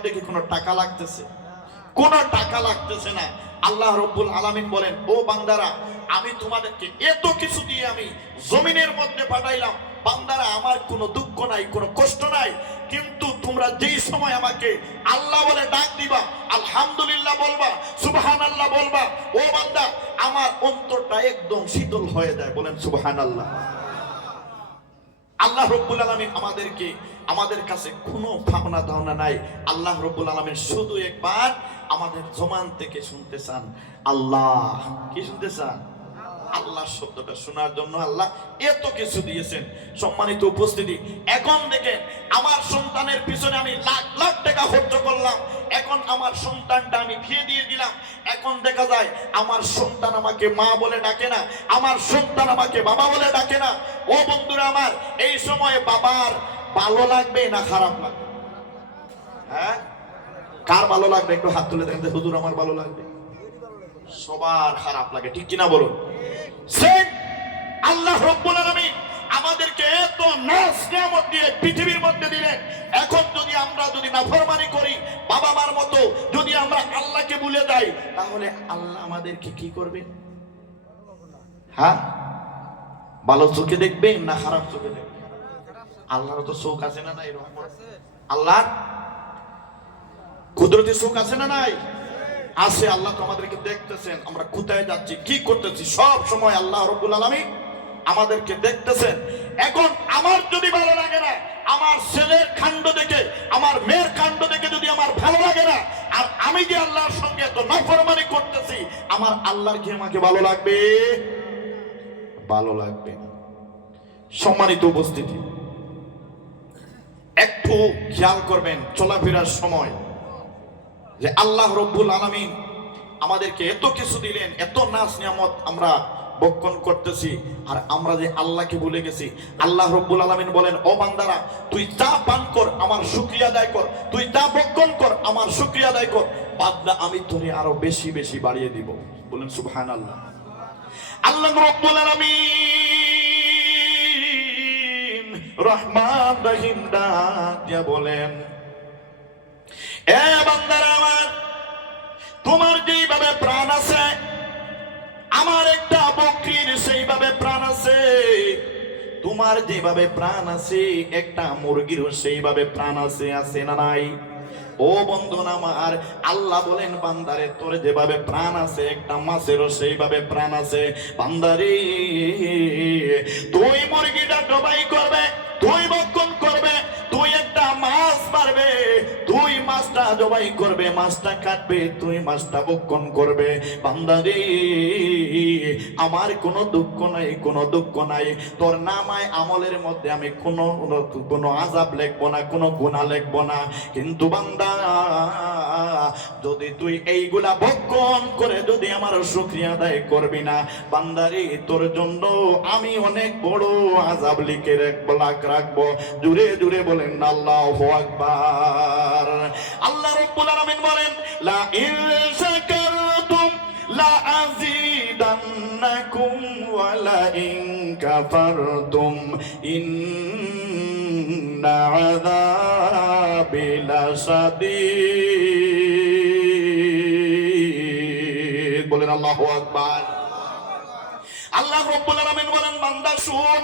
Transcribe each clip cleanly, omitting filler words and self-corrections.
মধ্যে কি কোনো টাকা লাগতেছে? কোনো টাকা লাগতেছে না। আল্লাহ রব্বুল আলামিন বলেন, ও বান্দারা, আমি তোমাদেরকে এত কিছু দিয়ে আমি জমিনের মধ্যে পাঠাইলাম, বান্দারা আমার কোনো দুঃখ নাই, কোনো কষ্ট নাই, কিন্তু তোমরা যেই সময় আমাকে আল্লাহ বলে ডাক দিবা, আলহামদুলিল্লাহ বলবা, সুবহানাল্লাহ বলবা, ও বান্দা, আমার অন্তরটা একদম শীতল হয়ে যায়। বলেন সুবহানাল্লাহ। আল্লাহ রব্বুল আলামিন আমাদের কাছে কোনো ভাবনা ধারণা নাই। আল্লাহ রব্বুল আলামিন শুধু একবার আমাদের জবান থেকে শুনতে চান আল্লাহ। কি শুনতে চান? আল্লাহ শব্দটা শোনার জন্য আল্লাহ এত কিছু দিয়েছেন। সম্মানিত উপস্থিতি, এখন দেখেন, আমার সন্তানের পিছনে আমি লাখ লাখ টাকা খরচ করলাম, এখন আমার সন্তানটা আমি বিয়ে দিয়ে দিলাম, এখন দেখা যায় আমার সন্তান আমাকে মা বলে ডাকে না, আমার সন্তান আমাকে বাবা বলে ডাকে না। ও বন্ধুরা আমার, এই সময়ে বাবার ভালো লাগবে না খারাপ লাগবে? হ্যাঁ, কার ভালো লাগবে? একটু হাত তুলে দেখেন, হুজুর আমার ভালো লাগবে। সবার খারাপ লাগে, ঠিক কিনা বলুন? সেম আল্লাহ রব্বুল আলামিন আমাদেরকে এত নাজ নিয়ামত দিয়ে পৃথিবীর মধ্যে দিলেন, এখন যদি আমরা নাফরমানি করি, বাবা মার মতো যদি আমরা আল্লাহকে ভুলে যাই, তাহলে আল্লাহ আমাদেরকে কি করবে? হ্যাঁ, ভালো চোখে দেখবেন না খারাপ চোখে দেখবেন? আল্লাহর তো চোখ আছে না নাই? আল্লাহর কুদরতি চোখ আছে না নাই? আছে। আল্লাহ তো আমাদেরকে দেখতেছেন, আমরা কোথায় যাচ্ছি, কি করতেছি, সব সময় আল্লাহ রব্বুল আলামিন আমাদেরকে দেখতেছেন। এখন আমার যদি ভালো লাগে না, আমার ছেলের কাণ্ড দেখে, আমার মেয়ের কাণ্ড দেখে যদি আমার ভালো লাগে না, আর আমি যে আল্লাহর সঙ্গে এত নাফরমানি করতেছি, আমার আল্লাহর কি আমাকে ভালো লাগবে? ভালো লাগবে না। সম্মানিত উপস্থিতি, একটু খেয়াল করবেন চলাফেরার সময় যে আল্লাহ রব্বুল আলামিন আমাদেরকে এত কিছু দিলেন, এত নাজ নিয়ামত আমরা ভক্ষণ করতেছি, আর আমরা যে আল্লাহকে ভুলে গেছি। আল্লাহ রব্বুল আলামিন বলেন, ও বান্দারা, তুই যা পান কর আমার শুকরিয়া আদায় কর, তুই যা ভক্ষণ কর আমার শুকরিয়া আদায় কর, বান্দা আমি তোরে আরো বেশি বেশি বাড়িয়ে দিব। বলেন সুবহানাল্লাহ। আল্লাহ রব্বুল আলামিন রহমান রহিম দিয়া বলেন, এ বান্দারা আমার, তোমার যেইভাবে প্রাণ আছে, আমার একটা বকরির সেইভাবে প্রাণ আছে, তোমার যেভাবে প্রাণ আছে একটা মুরগিরও সেইভাবে প্রাণ আছে। আছে না নাই? ও বন্ধু আমার, আল্লাহ বলেন, বান্দারে তোর যেভাবে প্রাণ আছে একটা মাছেরও সেইভাবে প্রাণ আছে। বান্দারে, তুই মুরগিটা জবাই করবে, তুই ভক্ষণ করবে, তুই একটা মাছ মারবে, তুই মাছটা জবাই করবে, মাছটা কাটবে, তুই মাছটা ভক্ষণ করবে। বান্দারে, আমার কোনো দুঃখ নাই, কোনো দুঃখ নাই। তোর নামায় আমলের মধ্যে আমি কোনো আযাব লিখবো না, কোনো গুনাহ লিখবো না। কিন্তু বান্দা, যদি তুই এইগুলা ভক্ষণ করে যদি আমার শুকরিয়া আদায় করবি না, বান্দারে, তোর জন্য আমি অনেক বড় আযাব লিখে রাখবো। জুড়ে জুড়ে বলেন আল্লাহু আকবার। আল্লাহ রাব্বুল আলামিন বলেন, লা ইন শাকারতুম লা আযীদান্নাকুম ওয়া লা ইন কাফারতুম ইন্না আযাবি লাশাদীদ। বলেন আল্লাহু আকবার। আল্লাহ রাব্বুল আলামিন বলেন, বান্দা শুন,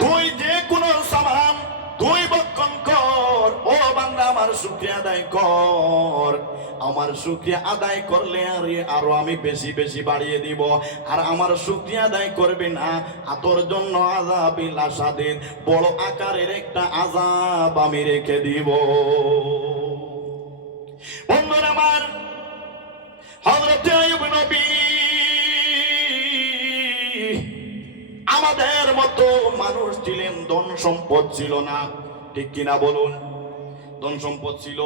তুই যে কোনো সামান তুই ভক্ষণ কর, ও বান্দা আমার শুকরিয়া আদায় কর। আমার শুকরিয়া আদায় করলে আরো আমি বেশি বেশি বাড়িয়ে দিব। আর আমার শুকরিয়া আদায় করবে না, তোর জন্য আযাবি লাশাদীদ, বড় আকারের একটা আযাব আমি রেখে দিব। বন্ধুরা আমার, হযরত আইয়ুব নবী আমাদের মতো মানুষ ছিলেন, ধন সম্পদ ছিল না, ঠিক কিনা বলুন? ধন সম্পদ ছিল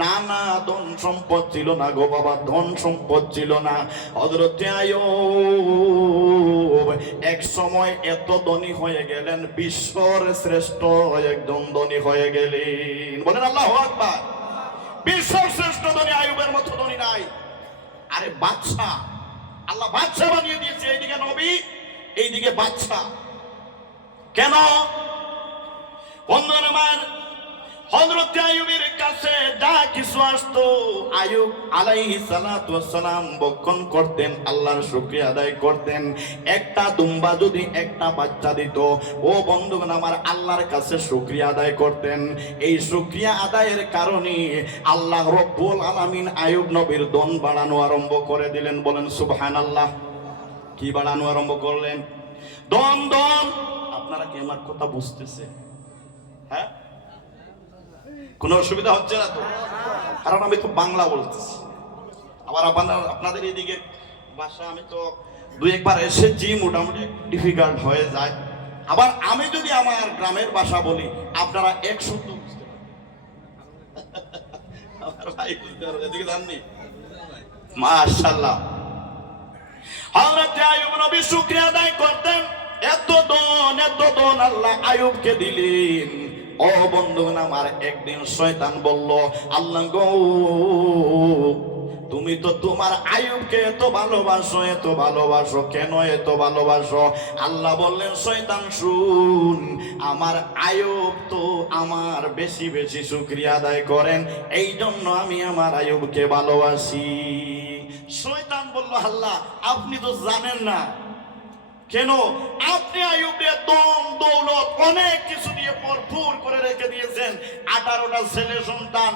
না? না, ধন সম্পদ ছিল না গো বাবা, ধন সম্পদ ছিল না। হযরত আইয়ুব এক সময় এত ধনী হয়ে গেলেন, বিশ্বর শ্রেষ্ঠ একজন ধনী হয়ে গেলেন। বলেন আল্লাহু আকবার। বিশ্বর শ্রেষ্ঠ ধনী আইয়ুবের মতো ধনী নাই। আরে বাদশা, আল্লাহ বাদশা বানিয়ে দিয়েছে, এইদিকে নবী, এইদিকে বাদশা। কেন? বন্ধুরা আমার, হযরত আইয়ুবের কাছে যা কিছু আসতো আইয়ুব আলাইহিস সালাতু ওয়াস সালাম বক্ষণ করতেন, আল্লাহর শুকরিয়া আদায় করতেন। একটা দুম্বা যদি একটা বাচ্চা দিত, ও বন্ধুগণ আমার, আল্লাহর কাছে শুকরিয়া আদায় করতেন। এই শুকরিয়া আদায়ের কারণে আল্লাহ রব্বুল আলামিন আইয়ুব নবীর ধন বাড়ানো আরম্ভ করে দিলেন। বলেন সুবহানাল্লাহ। কি বাড়ানো আরম্ভ করলেন? ধন। আপনারা কি আমার কথা বুঝতেছে? হ্যাঁ, কোনো অসুবিধা হচ্ছে না তো? কারণ আমি তো বাংলা বলতেছি, আবার আপনাদের এদিকে ভাষা আমি তো দুই একবার এসেছি, মোটামুটি ডিফিকাল্ট হয়ে যায়। আবার আমি যদি আমার গ্রামের ভাষা বলি, আপনারা এক শব্দ বুঝতে পারবেন। এদিকে জাননি? মাশাআল্লাহ। হযরত আইয়ুব নবী শুকরিয়া আদায় করতেন। এত ধন আল্লাহ আইয়ুবকে দিলেন। ও বন্ধুগণ আমার, একদিন শয়তান বলল, আল্লাহ গো, তুমি তো তোমার আইয়ুবকে এত ভালোবাসো, কেন এত ভালোবাসো? আল্লাহ বললেন, শয়তান শুন, আমার আইয়ুব তো আমার বেশি বেশি শুকরিয়া আদায় করেন, এই জন্য আমি আমার আইয়ুবকে ভালোবাসি। শয়তান বলল, আল্লাহ আপনি তো জানেন না কেন? আপনি আইয়ুবকে ধন দৌলত অনেক কিছু দিয়ে ভরপুর করে রেখে দিয়েছেন। 18টা ছেলে সন্তান,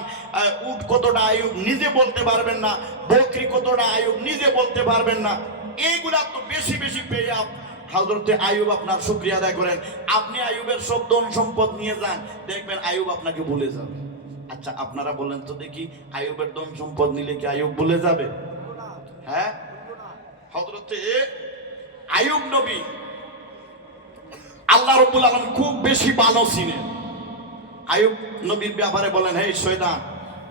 উট কতটা আইয়ুব নিজে বলতে পারবেন না, বকরি কতটা আইয়ুব নিজে বলতে পারবেন না। এইগুলা তো বেশি বেশি পেয়ে হযরতে আইয়ুব আপনার শুকরিয়া আদায় করেন। আপনি আইয়ুবের সব ধন সম্পদ নিয়ে যান, দেখবেন আইয়ুব আপনাকে ভুলে যাবে। আচ্ছা আপনারা বলেন তো দেখি, আইয়ুবের ধন সম্পদ নিলে কি আইয়ুব ভুলে যাবে? হ্যাঁ, হযরতে আইয়ুব নবী আল্লাহ রাব্বুল আলামিন খুব বেশি ভালো ছিলেন। আইয়ুব নবীর ব্যাপারে বলেন, হে শয়তান,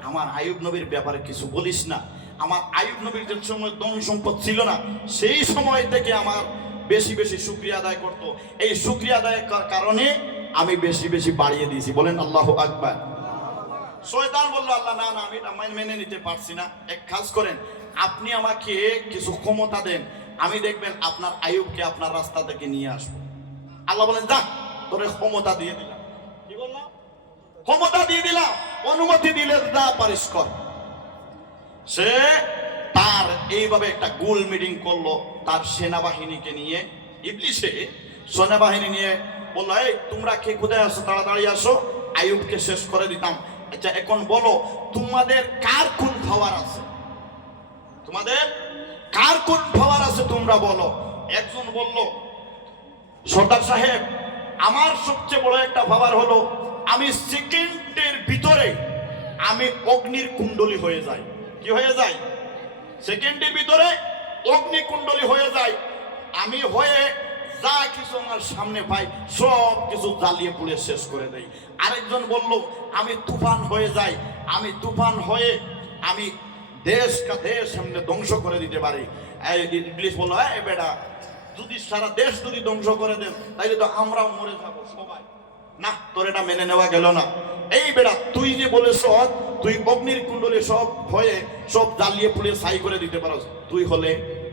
আমার আইয়ুব নবীর ব্যাপারে কিছু বলিস না। আমার আইয়ুব নবীর যে সময় ধন সম্পদ ছিল না, সেই সময় থেকে আমার বেশি বেশি শুকরিয়া আদায় করত। এই শুকরিয়া আদায়ের কারণে আমি বেশি বেশি বাড়িয়ে দিয়েছি। বলেন আল্লাহু আকবার। শয়তান বলল, আল্লাহ না, আমি এটা মেনে নিতে পারছি না। এক কাজ করেন, আপনি আমাকে কিছু ক্ষমতা দেন, আমি দেখবেন আপনার আইয়ুবকে আপনার রাস্তা থেকে নিয়ে আসবো। আল্লাহ বলেন, যা, তোরে ক্ষমতা দিয়ে দিলাম। কি বললাম? ক্ষমতা দিয়ে দিলাম, অনুমতি দিলে যা পারিস কর। সে তার এইভাবে একটা গোল মিটিং করলো তার সেনাবাহিনীকে নিয়ে। ইবলিসে সেনাবাহিনী নিয়ে বললো, এই তোমরা কে কোথায় আসো, তাড়াতাড়ি আসো, আইয়ুবকে শেষ করে দিতাম। আচ্ছা এখন বলো, তোমাদের কার কোন পাওয়ার আছে? তোমাদের কার কোন পাওয়ার আছে তোমরা বলো। একজন বলল, সর্দার সাহেব, আমার সবচেয়ে বড় একটা পাওয়ার হলো আমি সেকেন্ডের ভিতরে আমি অগ্নির কুণ্ডলী হয়ে যাই। কি হয়ে যায়? সেকেন্ডের ভিতরে অগ্নিকুণ্ডলী হয়ে যায়। আমি হয়ে যা কিছু আমার সামনে পাই সব কিছু জ্বালিয়ে পুড়ে শেষ করে দেই। আরেকজন বলল, আমি তুফান হয়ে যাই, আমি তুফান হয়ে আমি দেশ সামনে ধ্বংস করে দিতে পারি। ইবলিস বলল, এই বেটা, যদি সারা দেশ যদি ধ্বংস করে দেন তাইলে তো আমরাও মরে যাব সবাই। না, তোর এটা মেনে নেওয়া গেল না। এই বেটা, তুই যে বলেছ তুই অগ্নির কুণ্ডলী সব হয়ে সব জ্বালিয়ে পুড়িয়ে ছাই করে দিতে পারস, তুই হলে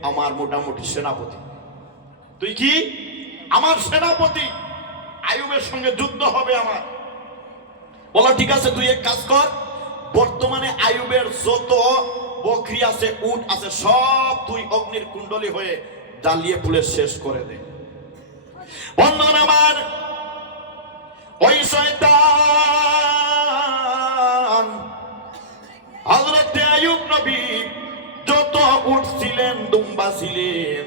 আমার মোটামুটি সেনাপতি। তুই কি আমার সেনাপতি, আইয়ুবের সঙ্গে যুদ্ধ হবে আমার। বলো ঠিক আছে, তুই এক কাজ কর, বর্তমানে আইয়ুবের যত বকরি আছে, উট আছে, সব তুই অগ্নির কুণ্ডলী হয়ে জ্বালিয়ে পুড়ে শেষ করে দে। বন্ধন আমার, ওই শয়তান হযরত আইয়ুব নবী যত উট ছিলেন, দুম্বা ছিলেন,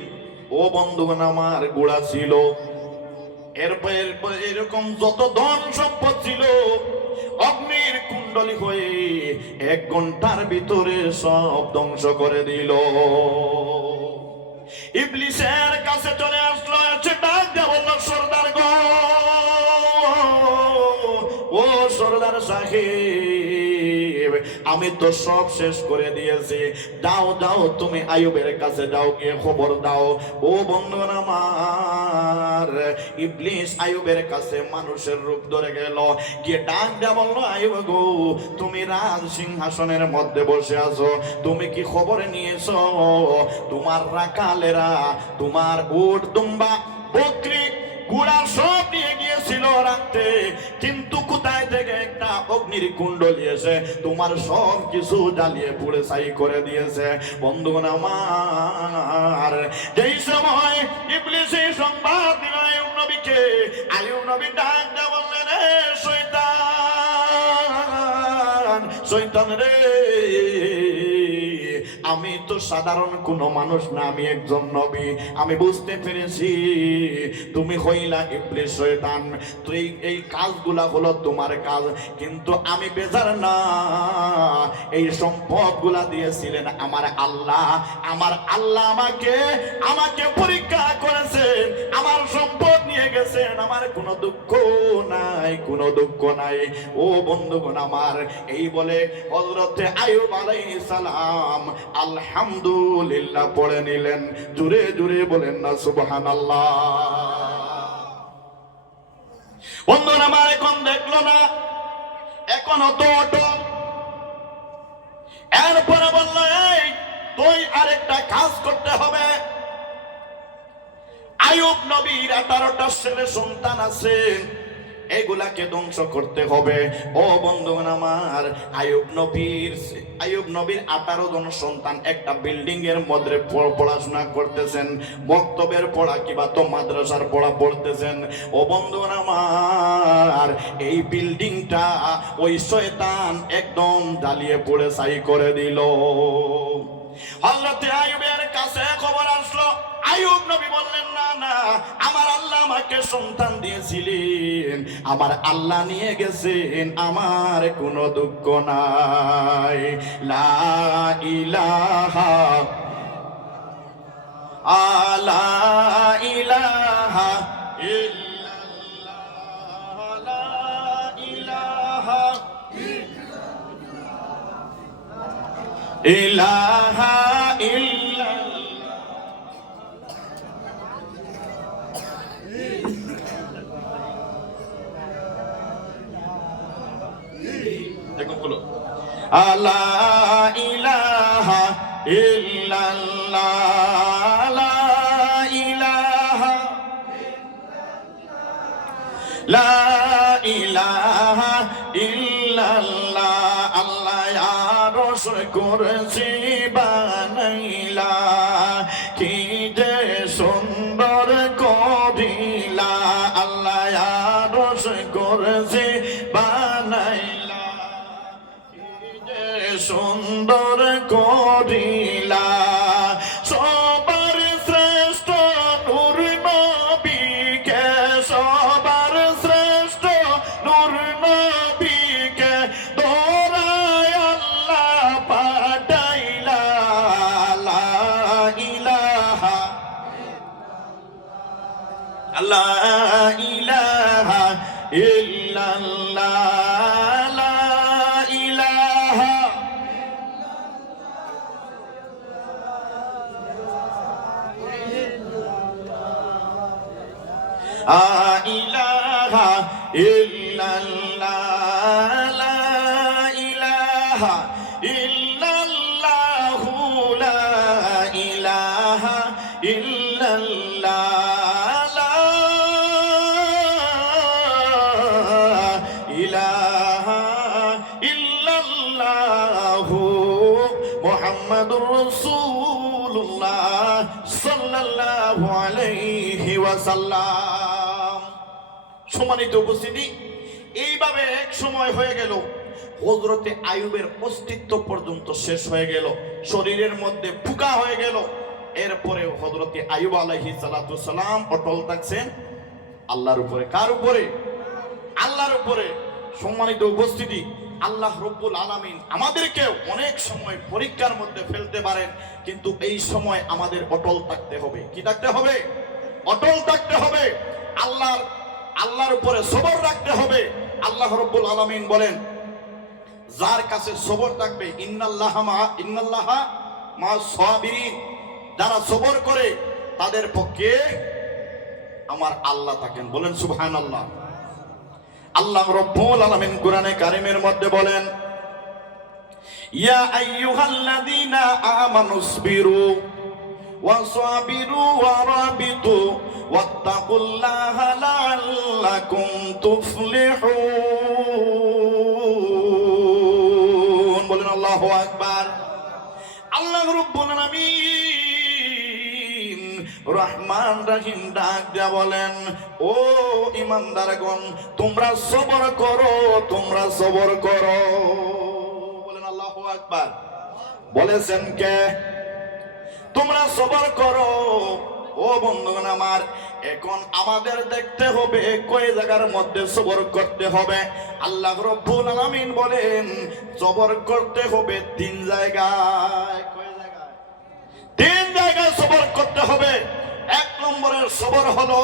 ও বন্ধুগণ আমার, গোড়া ছিল, এরপর এরকম যত ধন সম্পদ ছিল, অগ্নির কুণ্ডলী হয়ে 1 ঘন্টার ভিতরে সব ধ্বংস করে দিল। ইবলিসের কাছে চলে আসলো, এসে ডাক দিয়ে বলল, সর্দার গো, ও সর্দার সাহেব, আমি তো সব শেষ করে দিয়েছি, যাও তুমি আইয়ুবের কাছে যাও, গিয়ে খবর দাও। ও বন্ধুরা আমার, ইবলিস আইয়ুবের কাছে মানুষের রূপ ধরে গেল, গিয়ে ডাক দেয়া বলল, আইয়ুব গো, তুমি রাজ সিংহাসনের মধ্যে বসে আছো, তুমি কি খবর নিয়েছো তোমার রাখালেরা তোমার উট দুম্বা বকরি ঘোড়া সব নিয়ে গিয়ে দিয়েছিল রাখতে, কিন্তু কোথায় থেকে একটা অগ্নির কুণ্ডলী এসে তোমার সব কিছু জ্বালিয়ে পুড়ে ছাই করে দিয়েছে। বন্ধুগণ আমার, যেই সময় ইবলিস এই সংবাদ দিল আইয়ুব নবীকে, আইয়ুব নবী ডাক দিয়ে বললেন, এ শয়তান, শয়তান রে, আমি তো সাধারণ কোনো মানুষ না, আমি একজন নবী। আমি বুঝতে পেরেছি তুমি হইলা ইবলিস, শয়তান। তুই এই কাজগুলা হলো তোমার কাজ, কিন্তু আমি বেজার না। এই সম্পদগুলা দিয়েছিলেন আমার আল্লাহ। আমার আল্লাহ আমাকে পরীক্ষা করেছেন, আমার সম্পদ নিয়ে গেছেন, আমার কোনো দুঃখ নাই, কোনো দুঃখ নাই। ও বন্ধুগণ আমার, এই বলে হযরত আইয়ুব আলাইহিস সালাম আলহামদুলিল্লাহ পড়ে নিলেন। জোরে জোরে বলেন না সুবহানাল্লাহ। বন্ধুরা আমার, এখন দেখলো না, এখনো তো অটল। এরপরে বলল, এই তুই আরেকটা কাজ করতে হবে। আইয়ুব নবীর 18টা ছেলে সন্তান আছে, এগুলাকে ধ্বংস করতে হবে। ও বন্ধুগণ আমার, আইয়ুব নবীর 18 জন সন্তান একটা বিল্ডিং এর মধ্যে পড়াশোনা করতেছেন, মক্তবের পড়া কিংবা তো মাদ্রাসার পড়া পড়তেছেন। ও বন্ধুগণ আমার, এই বিল্ডিংটা ওই শয়তান একদম জ্বালিয়ে পুড়ে ছাই করে দিল। হযরত আইয়ুবের কাছে খবর আসলো। আইয়ুব নবী বললেন, না না, আমার আল্লাহ আমাকে সন্তান দিয়েছিলেন, আমার আল্লাহ নিয়ে গেছেন, আমার কোনো দুঃখ নাই। লা ইলাহা আলা ইলাহা ইল্লাল্লাহ, লা ইলাহা ইলাহা ইল্লাল্লাহ। দেখো বলো, আলা ইলাহা ইল্লাল্লাহ, লা ইলাহা, লা ইলাহা ইল্লাল্লাহ। আল্লাহ আরশ কুরসি বানাইলা, কি যে সুন্দর করিলা। আল্লাহ আরশ কুরসি বানাইলা, কি যে সুন্দর করিলা। সবার শ্রেষ্ঠ নূর নবীকে, সবার শ্রেষ্ঠ নূর নবীকে দৌড়ায় আল্লাহ পাঠাইলা। লা ইলাহা, লা ইলাহা ইল্লাল্লাহ, লা ইলাহা, ইলাহা ইল্লাল্লাহ, লা ইলাহা ইল্লাল্লাহ, লা ইলাহা ইল্লাল্লাহ, লা ইলাহা ইল্লাল্লাহ, মুহাম্মাদুর রাসূলুল্লাহ সাল্লাল্লাহু আলাইহি ওয়াসাল্লাম। সম্মানিত উপস্থিতি, এইভাবে এক সময় হয়ে গেল, হযরতে আইয়ুবের অস্তিত্ব পর্যন্ত শেষ হয়ে গেল, শরীরের মধ্যে পোকা হয়ে গেল। এরপরে হযরতে আইয়ুব আলাইহিস সালাতু সালাম অটল থাকছেন আল্লাহর উপরে। কার উপরে? আল্লাহর উপরে। সম্মানিত উপস্থিতি, আল্লাহ রব্বুল আলামিন আমাদেরকে অনেক সময় পরীক্ষার মধ্যে ফেলতে পারেন, কিন্তু এই সময় আমাদের অটল থাকতে হবে। কি থাকতে হবে? অটল থাকতে হবে। আল্লাহর উপরে সবর রাখতে হবে। আল্লাহ রব্বুল আলামিন বলেন, যার কাছে সবর থাকবে, ইন্নাল্লাহা মা'আস সাবিরিন, যারা সবর করে তাদের পক্ষে আমার আল্লাহ থাকেন। বলেন সুবহানাল্লাহ। আল্লাহ রব্বুল আলামিন কোরআনে কারীমের মধ্যে বলেন, ইয়া আইয়ুহাল্লাযীনা আমানুসবিরু ওয়াসাবিরু ওয়ারাবিতু ওয়াত্তাকুল্লাহা লাআল্লাকুম তুফলিহুন। বলেন আল্লাহু আকবার। আল্লাহ রাব্বুল আলামিন রহমান রহিম ডাক দিয়া বলেন, ও ঈমানদারগণ, তোমরা সবর করো, তোমরা সবর করো। বলেন আল্লাহু আকবার। বলেছেন কে? তোমরা সবর করো। ও বন্ধুগণ আমার, এখন আমাদের দেখতে হবে কয় জায়গার মধ্যে সবর করতে হবে। আল্লাহ রাব্বুল আলামিন বলেন সবর করতে হবে 3 জায়গায়। কয় জায়গায়? 3 জায়গায় সবর করতে হবে। 1 নম্বরের সবর হলো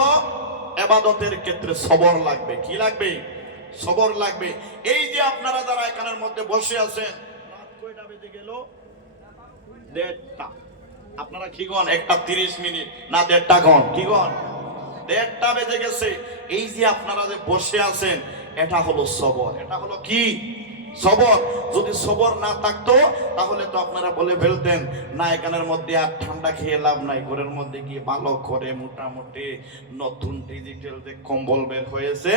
ইবাদতের ক্ষেত্রে সবর লাগবে। কি লাগবে? সবর লাগবে। এই যে আপনারা যারা এখানের মধ্যে বসে আছেন, রাত কয়টা বেজে গেল? 1:30। আপনারা কি গন? 1:30 না 1:30 গন? কি গন? 1:30 বেজে গেছে। এই যে আপনারা যে বসে আছেন, এটা হলো সবর। এটা হলো কি? সবর। যদি সবর না থাকতো তাহলে তো আপনারা বলে ফেলতেন, না এখানের মধ্যে আর ঠান্ডা খেয়ে লাভ নাই, ঘরের মধ্যে গিয়ে ভালো করে মোটামুটি নতুন ডিজিটাল যে কম্বল বের হয়েছে,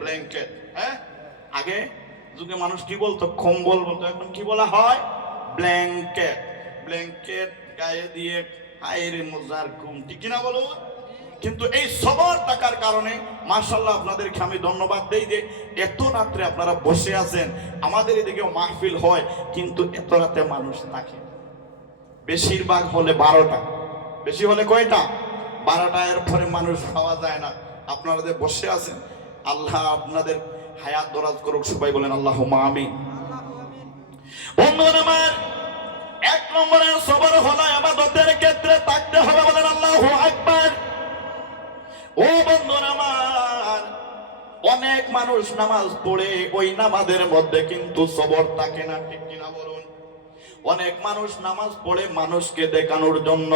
ব্ল্যাঙ্কেট। হ্যাঁ, আগে যুগে মানুষ কি বলতো? কম্বল বলতো। এখন কি বলা হয়? ব্ল্যাঙ্কেট। ব্ল্যাঙ্কেট গায়ে দিয়ে আইরে মজার ঘুম, ঠিক কিনা বলো? কিন্তু এই সবর থাকার কারণে মাশাআল্লাহ আপনাদেরকে আমি ধন্যবাদ দেই যে এত রাত্রে আপনারা বসে আছেন। আমাদের এদিকেও মাহফিল হয়, কিন্তু এত রাতে মানুষ থাকে বেশিরভাগ হলে 12টা, বেশি হলে কয়টা? 12টা। এর পরে মানুষ খাওয়া যায় না। আপনারা যে বসে আছেন, আল্লাহ আপনাদের হায়াত দরাজ করুক। সবাই বলেন আল্লাহুম্মা আমিন। বন্ধুগণ আমার, 1 নম্বরের সবর হলো ইবাদতের ক্ষেত্রে থাকতে হবে। বলেন আল্লাহু আকবার। ও বন্ধুরা আমার, অনেক মানুষ নামাজ পড়ে ওই নামাজের মধ্যে কিন্তু সবর থাকে না, ঠিক কিনা বলুন? অনেক মানুষ নামাজ পড়ে মানুষকে দেখানোর জন্য।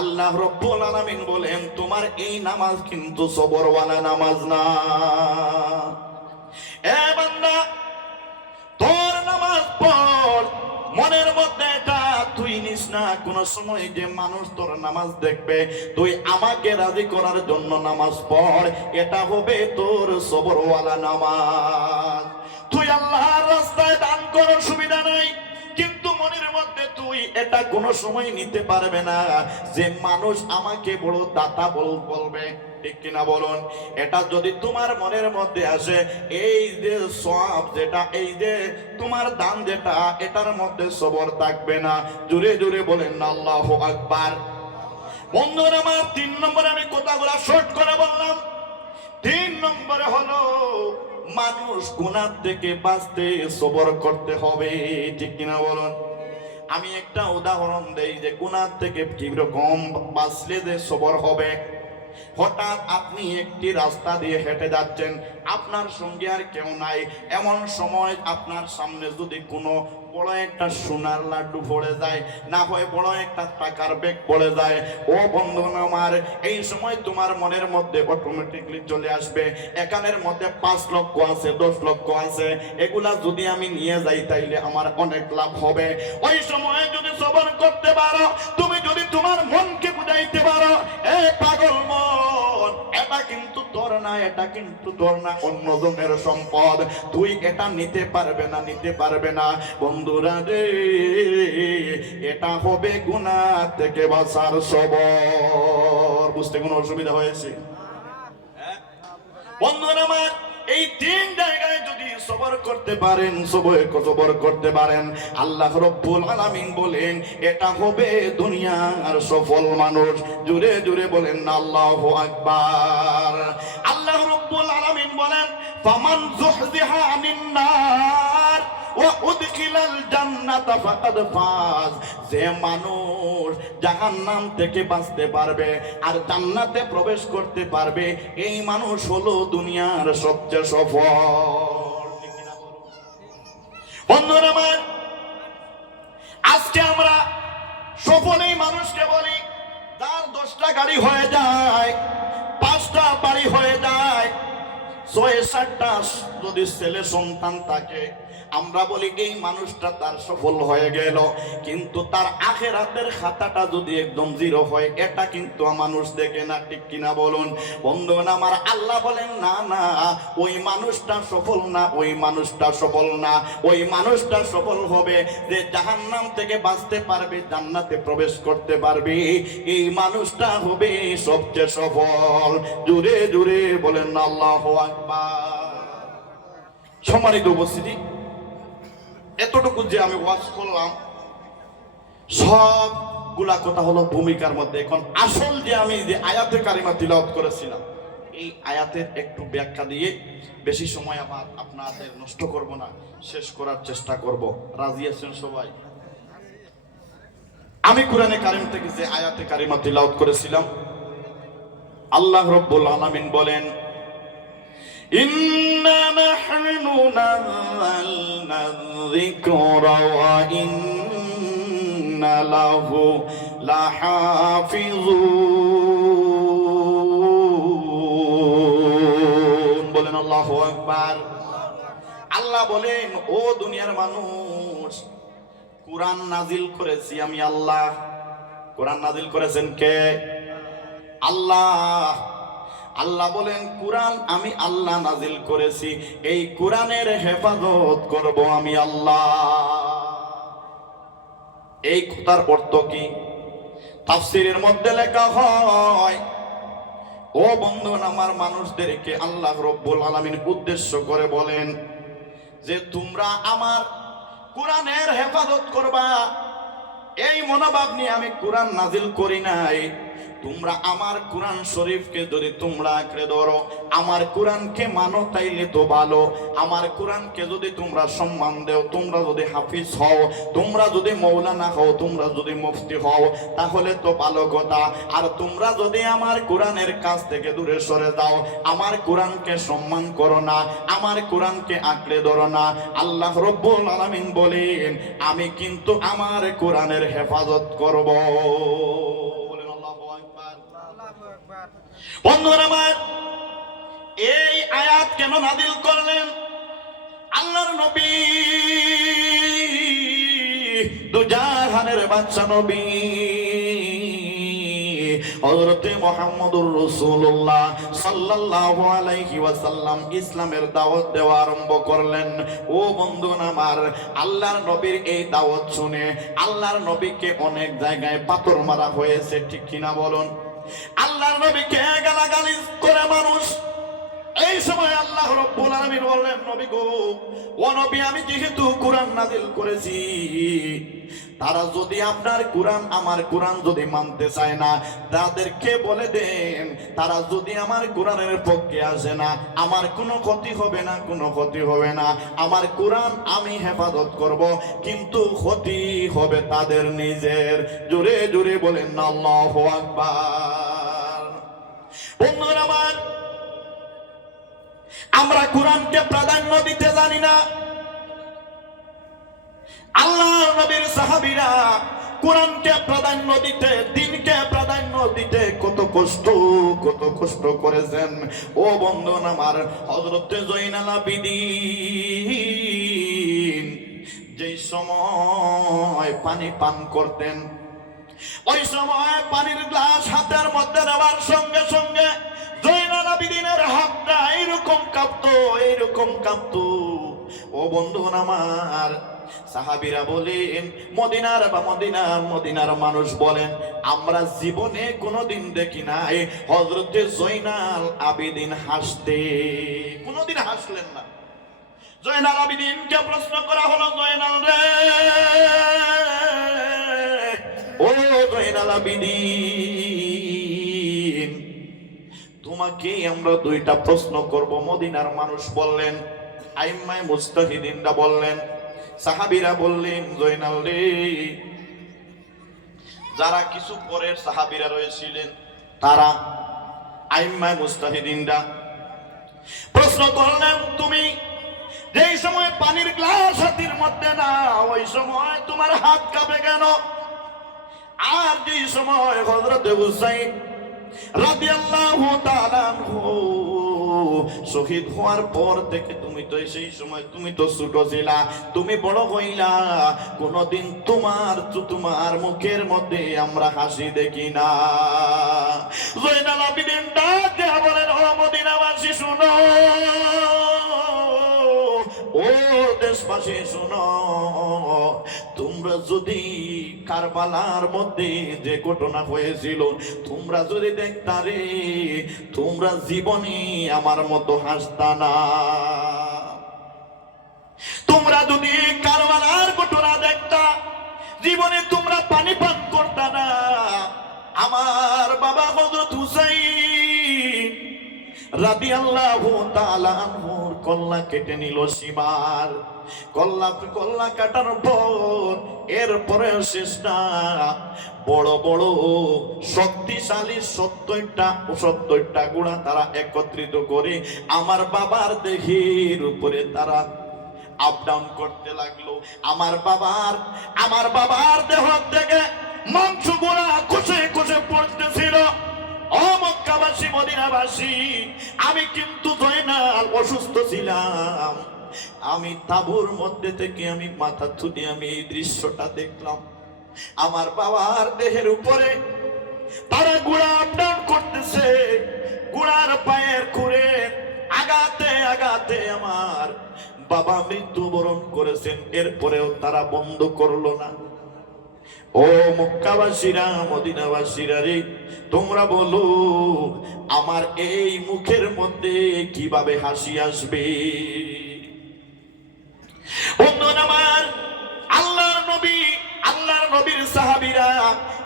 আল্লাহ রাব্বুল আলামিন বলেন তোমার এই নামাজ কিন্তু সবরওয়ালা নামাজ না। এ বান্দা, তোর নামাজ পড়, মনের মধ্যে এটা তুই নিস না কোন সময় যে মানুষ তোর নামাজ দেখবে। তুই আমাকে রাজি করার জন্য নামাজ পড়, এটা হবে তোর সবরওয়ালা নামাজ। তুই আল্লাহর রাস্তায় দান করার সুবিধা নাই, কিন্তু মনের মধ্যে তুই এটা কোনো সময় নিতে পারবে না যে মানুষ আমাকে বড় দাতা বলবে, ঠিক কিনা বলুন? এটা যদি তোমার মনের মধ্যে আসে, এই যে সওয়াব যেটা, এই যে তোমার দান যেটা, এটার মধ্যে সবর থাকবে না। জোরে জোরে বলেন আল্লাহু আকবার। বন্ধুরা আমার, 3 নম্বরে আমি কথাগুলো শর্ট করে বললাম। 3 নম্বরে হলো মানুষ গুনাহ থেকে বাঁচতে সবর করতে হবে, ঠিক কিনা বলুন? আমি একটা উদাহরণ দেই যে গুনাহ থেকে কিরকম বাঁচলে যে সবর হবে। হঠাৎ আপনি একটি রাস্তা দিয়ে হেঁটে যাচ্ছেন, আপনার সঙ্গে আর কেউ নাই, এমন সময় আপনার সামনে যদি কোনো বড় একটা সোনার লাড্ডু পড়ে যায়, না হয় বড় একটা টাকার ব্যাগ পড়ে যায়, ও বন্ধু আমার, এই সময় তোমার মনের মধ্যে অটোমেটিকলি চলে আসবে এখানের মধ্যে 5 লক্ষ আছে, 10 লক্ষ আছে, এগুলা যদি আমি নিয়ে যাই তাইলে আমার অনেক লাভ হবে। ওই সময় যদি সবর করতে পারো, তুমি যদি তোমার মনকে বুঝাইতে পারো, এ পাগল মন, এটা কিন্তু তোর না, এটা কিন্তু তোর না, অন্যজনের সম্পদ, তুই এটা নিতে পারবে না, নিতে পারবে না। বন্ধুরা রে, এটা হবে গুনাহ থেকে বাঁচার সবর। বুঝতে কোনো অসুবিধা হয়েছে? বন্ধুরা আমার, এই 3 জায়গায় যদি সবর করতে পারেন, সবর করতে পারেন, আল্লাহ রাব্বুল আলামিন বলেন এটা হবে দুনিয়ার সফল মানুষ। জোরে জোরে বলেন আল্লাহু আকবার। আল্লাহ রাব্বুল আলামিন বলেন ফামান যুহজিহা আনিন নার ওয়া উদখিলাল জান্নাতা ফাকাদ ফাজ। যে মানুষ জাহান্নাম থেকে বাঁচতে পারবে আর জান্নাতে প্রবেশ করতে পারবে, এই মানুষ হলো দুনিয়ার সবচেয়ে সফল। বন্ধুরা আমার, আজকে আমরা সফল এই মানুষকে বলি যার 10টা গাড়ি হয়ে যায়, 5টা বাড়ি হয়ে যায়, 6-7টা যদি ছেলে সন্তান থাকে, আমরা বলি এই মানুষটা তার সফল হয়ে গেল, কিন্তু তার আখিরাতের খাতাটা যদি একদম জিরো হয়, এটা কিন্তু মানুষ দেখে না, ঠিক কিনা বলুন বন্ধুগণ আমার? আল্লাহ বলেন না না, ওই মানুষটা সফল না, ওই মানুষটা সফল না। ওই মানুষটা সফল হবে যে জাহান্নাম থেকে বাঁচতে পারবে, জান্নাতে প্রবেশ করতে পারবে, এই মানুষটা হবে সবচেয়ে সফল। জোরে জোরে বলেন আল্লাহু আকবার। সম্মানিত উপস্থিতি, এতটুকু যে আমি ওয়াজ করলাম, সবগুলা কথা হলো ভূমিকার মধ্যে। এখন আসল যে আমি যে আয়াতে কারিমা তিলাওয়াত করেছিলাম, এই আয়াতের একটু ব্যাখ্যা দিয়ে বেশি সময় আবার আপনাদের নষ্ট করব না, শেষ করার চেষ্টা করব। রাজি আছেন সবাই? আমি কোরআনে কারিম থেকে যে আয়াতে কারিমা তিলাওয়াত করেছিলাম, আল্লাহ রাব্বুল আলামিন বলেন, ইন্না নাহনু নাযালনা যিকরা ওয়া ইন্না লাহু লাহাফিজুন। বলেন আল্লাহু আকবার। আল্লাহ বলেন, ও দুনিয়ার মানুষ, কোরআন নাজিল করেছি আমি আল্লাহ। কোরআন নাজিল করেছেন কে? আল্লাহ। আল্লাহ বলেন, কোরআন আমি আল্লাহ নাজিল করেছি, এই কোরআনের হেফাজত করব আমি আল্লাহ। এই কথার অর্থ কি? তাফসীরের মধ্যে লেখা হয়, ও বন্ধুগণ আমার, মানুষদেরকে আল্লাহ রব্বুল আলামিন উদ্দেশ্য করে বলেন যে তোমরা আমার কোরআনের হেফাজত করবা। এই মনোভাব নিয়ে আমি কোরআন নাজিল করি নাই। তোমরা আমার কোরআন শরীফকে যদি তোমরা আঁকড়ে ধরো, আমার কোরআনকে মানো, তাইলে তো ভালো। আমার কোরআনকে যদি তোমরা সম্মান দেও, তোমরা যদি হাফিজ হও, তোমরা যদি মৌলানা হও, তোমরা যদি মুফতি হও, তাহলে তো ভালো কথা। আর তোমরা যদি আমার কোরআনের কাছ থেকে দূরে সরে যাও, আমার কোরআনকে সম্মান করো না, আমার কোরআনকে আঁকড়ে ধরো না, আল্লাহ রব্বুল আলামিন বলেন আমি কিন্তু আমার কোরআনের হেফাজত করব। বন্ধুরা আমার, এই আয়াত কেন নাযিল করলেন? আল্লাহর নবী, দুজাহানের বাদশা নবী হযরত মুহাম্মদুর রাসূলুল্লাহ সাল্লাল্লাহু আলাইহি ওয়াসাল্লাম ইসলামের দাওয়াত দেওয়া আরম্ভ করলেন। ও বন্ধুগণ আমার, আল্লাহর নবীর এই দাওয়াত শুনে আল্লাহর নবীকে অনেক জায়গায় পাথর মারা হয়েছে, ঠিক কিনা বলুন? আল্লাহর নবীকে গালাগালি করে মানুষ। এই সময় আল্লাহ রাব্বুল আলামিন বললেন, নবী গো, ও নবী, আমি যেহেতু কোরআন নাযিল করেছি, তারা যদি আপনার কোরআন, আমার কোরআন যদি মানতে চায় না, তাদেরকে বলে দেন, তারা যদি আমার কোরআনের পক্ষে আসে না, আমার কোনো ক্ষতি হবে না, কোনো ক্ষতি হবে না। আমার কোরআন আমি হেফাজত করব, কিন্তু ক্ষতি হবে তাদের নিজের। জোরে জোরে বলেন না আল্লাহু আকবার। বন্ধুরা আমার, আমরা কোরআনকে প্রাধান্য দিতে জানি না। আল্লাহর নবীর সাহাবীরা কোরআনকে প্রাধান্য দিতে, দ্বীনকে প্রাধান্য দিতে কত কষ্ট করেছেন। ও বন্ধুগণ আমার, হযরত জয়নাল আবিদিন যেই সময় পানি পান করতেন, ওই সময় পানির গ্লাস হাতের মধ্যে নেওয়ার সঙ্গে সঙ্গে জয়নাল আবিদিনের হাতটা এইরকম কাঁপতো, এইরকম কাঁপতো। ও বন্ধুগণ আমার, সাহাবীরা বলেন, মদিনার মানুষ বলেন, আমরা জীবনে কোনোদিন দেখি নাই হযরত জয়নাল আবিদিন হাসতে। কোনোদিন হাসলেন না। জয়নাল আবিদিনকে প্রশ্ন করা হলো, জয়নাল রে, ও জয়নাল আবিদিন, তোমাকে আমরা দুইটা প্রশ্ন করব। মদিনার মানুষ বললেন, আইম্মায়ে মুজতাহিদিনরা বললেন, সাহাবীরা বললেন, জয়নাল রে, যারা কিছু পরের সাহাবীরা রয়েছিলেন, তারা আইম্মায়ে মুজতাহিদিনরা প্রশ্ন করলেন, তুমি যেই সময় পানির গ্লাস হাতের মধ্যে না, ওই সময় তোমার হাত কাঁপে কেন? আর যেই সময় হযরত হুসাইন রাদিয়াল্লাহু তাআলা আনহু শহীদ হওয়ার পর থেকে তুমি তো সেই সময় তুমি তো ছোট ছিলা, তুমি বড় হইলা, কোনদিন তোমার মুখের মধ্যে আমরা হাসি দেখি না। জয়নাল আবেদিন ডাক দিয়া বলেন, ও মদিনাবাসী শুনো, ও দেশবাসী শুনো, তোমরা যদি কারবালার মধ্যে যে ঘটনা হয়েছিল তোমরা যদি দেখতারে, তোমরা জীবনে আমার মতো হাসতা না। তোমরা যদি কারবালার ঘটনা দেখতা, জীবনে তোমরা পানি পান করতা না। আমার বাবা হযরত হুসাইন রাদিয়াল্লাহু তাআলা আনহুর কল্লা কেটে নিল সীমার। কল্লা কাটার পর এরপরে শেষ না, বড় বড় শক্তিশালী 70টা গুণা তারা একত্রিত করে আমার বাবার দেহের উপরে তারা আপ ডাউন করতে লাগলো। আমার বাবার দেহ থেকে মাংসগুলা খসে খসে পড়তেছিল। ও মক্কাবাসী, মদিনাবাসী, আমি কিন্তু জয়নাল অসুস্থ ছিলাম। আমি তাঁবুর মধ্যে থেকে আমি মাথা তুলে আমি এই দৃশ্যটা দেখলাম। আমার বাবার দেহের উপরে তারা গুড়া আপ ডাউন করতেছে, গুড়ার পায়ের খুঁড়ে আগাতে আগাতে আমার বাবা মৃত্যুবরণ করেছেন। এরপরেও তারা বন্ধ করলো না। ও মক্কাবাসীরা, মদিনাবাসীরা রে, তোমরা বলো আমার এই মুখের মধ্যে কিভাবে হাসি আসবে? বন্ধুরা আমার, আল্লাহর নবীর সাহাবীরা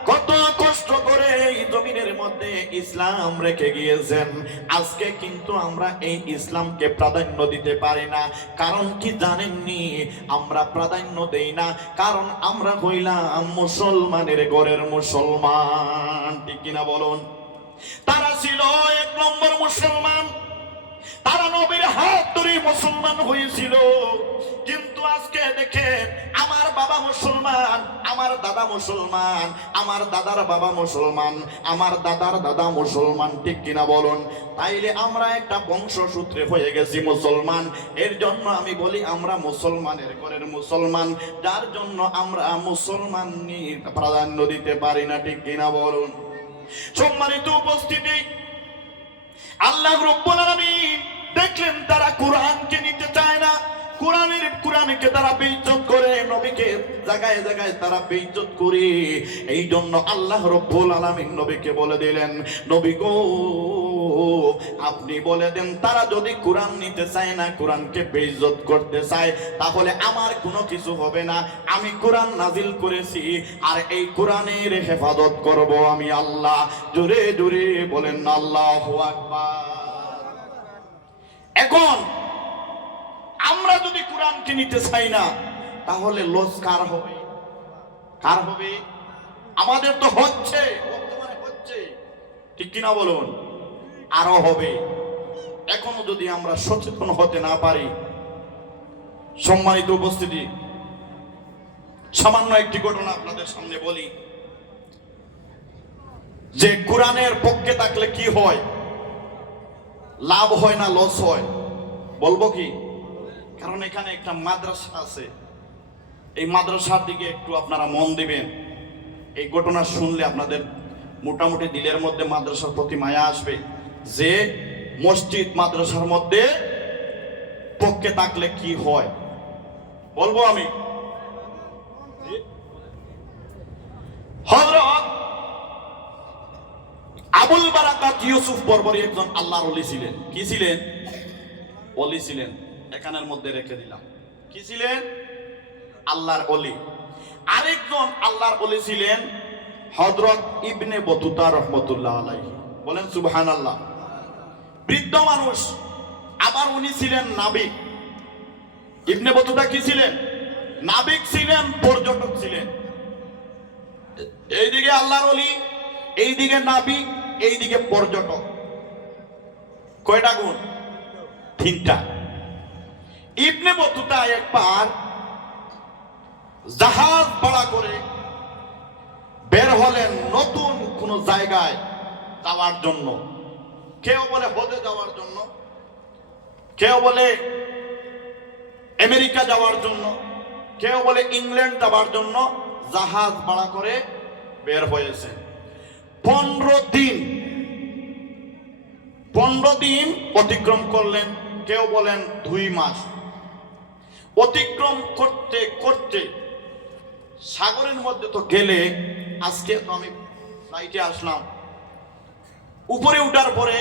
কত কষ্ট করে এই জমিনের মধ্যে ইসলাম রেখে গিয়েছেন। আজকে কিন্তু আমরা এই ইসলামকে প্রাধান্য দিতে পারি না। কারণ কি জানেননি? আমরা প্রাধান্য দেই না কারণ আমরা হইলাম মুসলমানের ঘরের মুসলমান। ঠিক কিনা বলুন? তারা ছিল 1 নম্বর মুসলমান, তারা নবীর হাত ধরে মুসলমান হয়েছিল। কিন্তু আজকে দেখেন, আমার বাবা মুসলমান, আমার দাদা মুসলমান, আমার দাদার বাবা মুসলমান, আমার দাদার দাদা মুসলমান। ঠিক কিনা বলুন? তাইলে আমরা একটা বংশসূত্রে হয়ে গেছি মুসলমান। এর জন্য আমি বলি আমরা মুসলমানের ঘরের মুসলমান, যার জন্য আমরা মুসলমানের প্রাধান্য দিতে পারি না। ঠিক কিনা বলুন? সম্মানিত উপস্থিতি, আল্লাহ রাব্বুল আলামিন দেখলেন তারা কোরআনকে নিতে চায় না, কোরআনকে তারা বেইজ্জত করে, নবীকে জায়গায় জায়গায় তারা বেইজ্জত করে। এই জন্য আল্লাহ রাব্বুল আলামিন নবীকে বলে দিলেন, নবী গো, আপনি বলে দেন তারা যদি কোরআন নিতে চায় না, কোরআনকে বেইজ্জত করতে চায়, তাহলে আমার কোনো কিছু হবে না। আমি কোরআন নাজিল করেছি, আর এই কোরআনের হেফাজত করব আমি আল্লাহ। জোরে জোরে বলেন আল্লাহু আকবার। এখন আমরা যদি কোরআনকে নিতে চাই না, তাহলে লস কার হবে? কার হবে? আমাদের তো হচ্ছে, বর্তমানে হচ্ছে। ঠিক কিনা বলুন? আরো হবে। এখনো যদি আমরা সচেতন হতে না পারি। সম্মানিত উপস্থিতি, সামান্য একটি ঘটনা আপনাদের সামনে বলি যে কোরআনের পক্ষে থাকলে কি হয়, লাভ হয় না লস হয়। বলবো কি? কারণ এখানে একটা মাদ্রাসা আছে, এই মাদ্রাসার দিকে একটু আপনারা মন দিবেন। এই ঘটনা শুনলে আপনাদের মোটামুটি দিলের মধ্যে মাদ্রাসার প্রতি মায়া আসবে, যে মসজিদ মাদ্রাসার মধ্যে পক্ষে থাকলে কি হয়। বলবো আমি, হযরত আবুল বারাকাত ইউসুফ বরবরী একজন আল্লাহর ওলি ছিলেন। কি ছিলেন? ওলি ছিলেন। এখানের মধ্যে রেখে দিলাম। কি ছিলেন? আল্লাহর ওলি। আরেকজন আল্লাহর ওলি ছিলেন হযরত ইবনে বতুতা রাহমাতুল্লাহ আলাইহি। বলেন সুবহানাল্লাহ। বৃদ্ধ মানুষ, আবার উনি ছিলেন নাবিক। ইবনে বতুতা কি ছিলেন? নাবিক ছিলেন, পর্যটক ছিলেন। এইদিকে আল্লাহর ওলি, এইদিকে নাবিক, এইদিকে পর্যটক। কয়টা গুণ? 3টা। ইবনে বতুতা একবার জাহাজ ভাড়া করে বের হলেন নতুন কোন জায়গায় যাওয়ার জন্য। কেউ বলে হজে যাওয়ার জন্য, কেউ বলে আমেরিকা যাওয়ার জন্য, কেউ বলে ইংল্যান্ড যাওয়ার জন্য জাহাজ ভাড়া করে বের হয়েছে। 15 দিন অতিক্রম করলেন, কেউ বলেন 2 মাস অতিক্রম করতে করতে সাগরের মধ্যে তো গেলে, আজকে তো আমি ফ্লাইটে আসলাম, উপরে উঠার পরে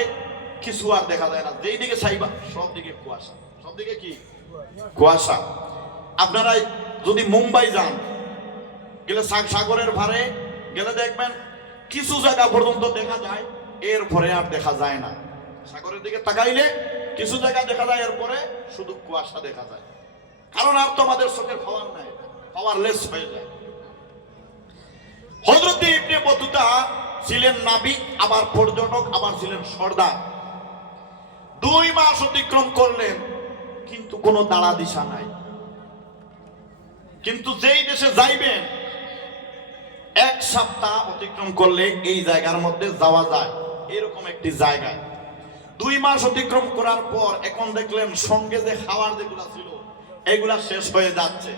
কিছু আর দেখা যায় না, যেই দিকে চাইবা সব দিকে কুয়াশা, সব দিকে কি কুয়াশা। আপনারা যদি মুম্বাই যান, গেলে সাগরের ধারে গেলে দেখবেন কিছু জায়গা পর্যন্ত দেখা যায়, এরপরে আর দেখা যায় না। সাগরের দিকে তাকাইলে কিছু জায়গা দেখা যায়, এরপরে শুধু কুয়াশা দেখা যায়, কারণ আর তো আমাদের চোখের পাওয়ার নাই, পাওয়ারলেস হয়ে যায়। হযরত ইবনে বতুতা ছিলেন নাবিক, আবার পর্যটক, আবার ছিলেন সর্দার। 2 মাস অতিক্রম করলেন, কিন্তু কোনো দাঁড়া দিশা নাই। কিন্তু যেই দেশে যাইবেন 1 সপ্তাহ অতিক্রম করলে এই জায়গার মধ্যে যাওয়া যায়, এরকম একটি জায়গায়। 2 মাস অতিক্রম করার পর এখন দেখলেন সঙ্গে যে খাবার যেগুলা ছিল এগুলা শেষ হয়ে যাচ্ছে।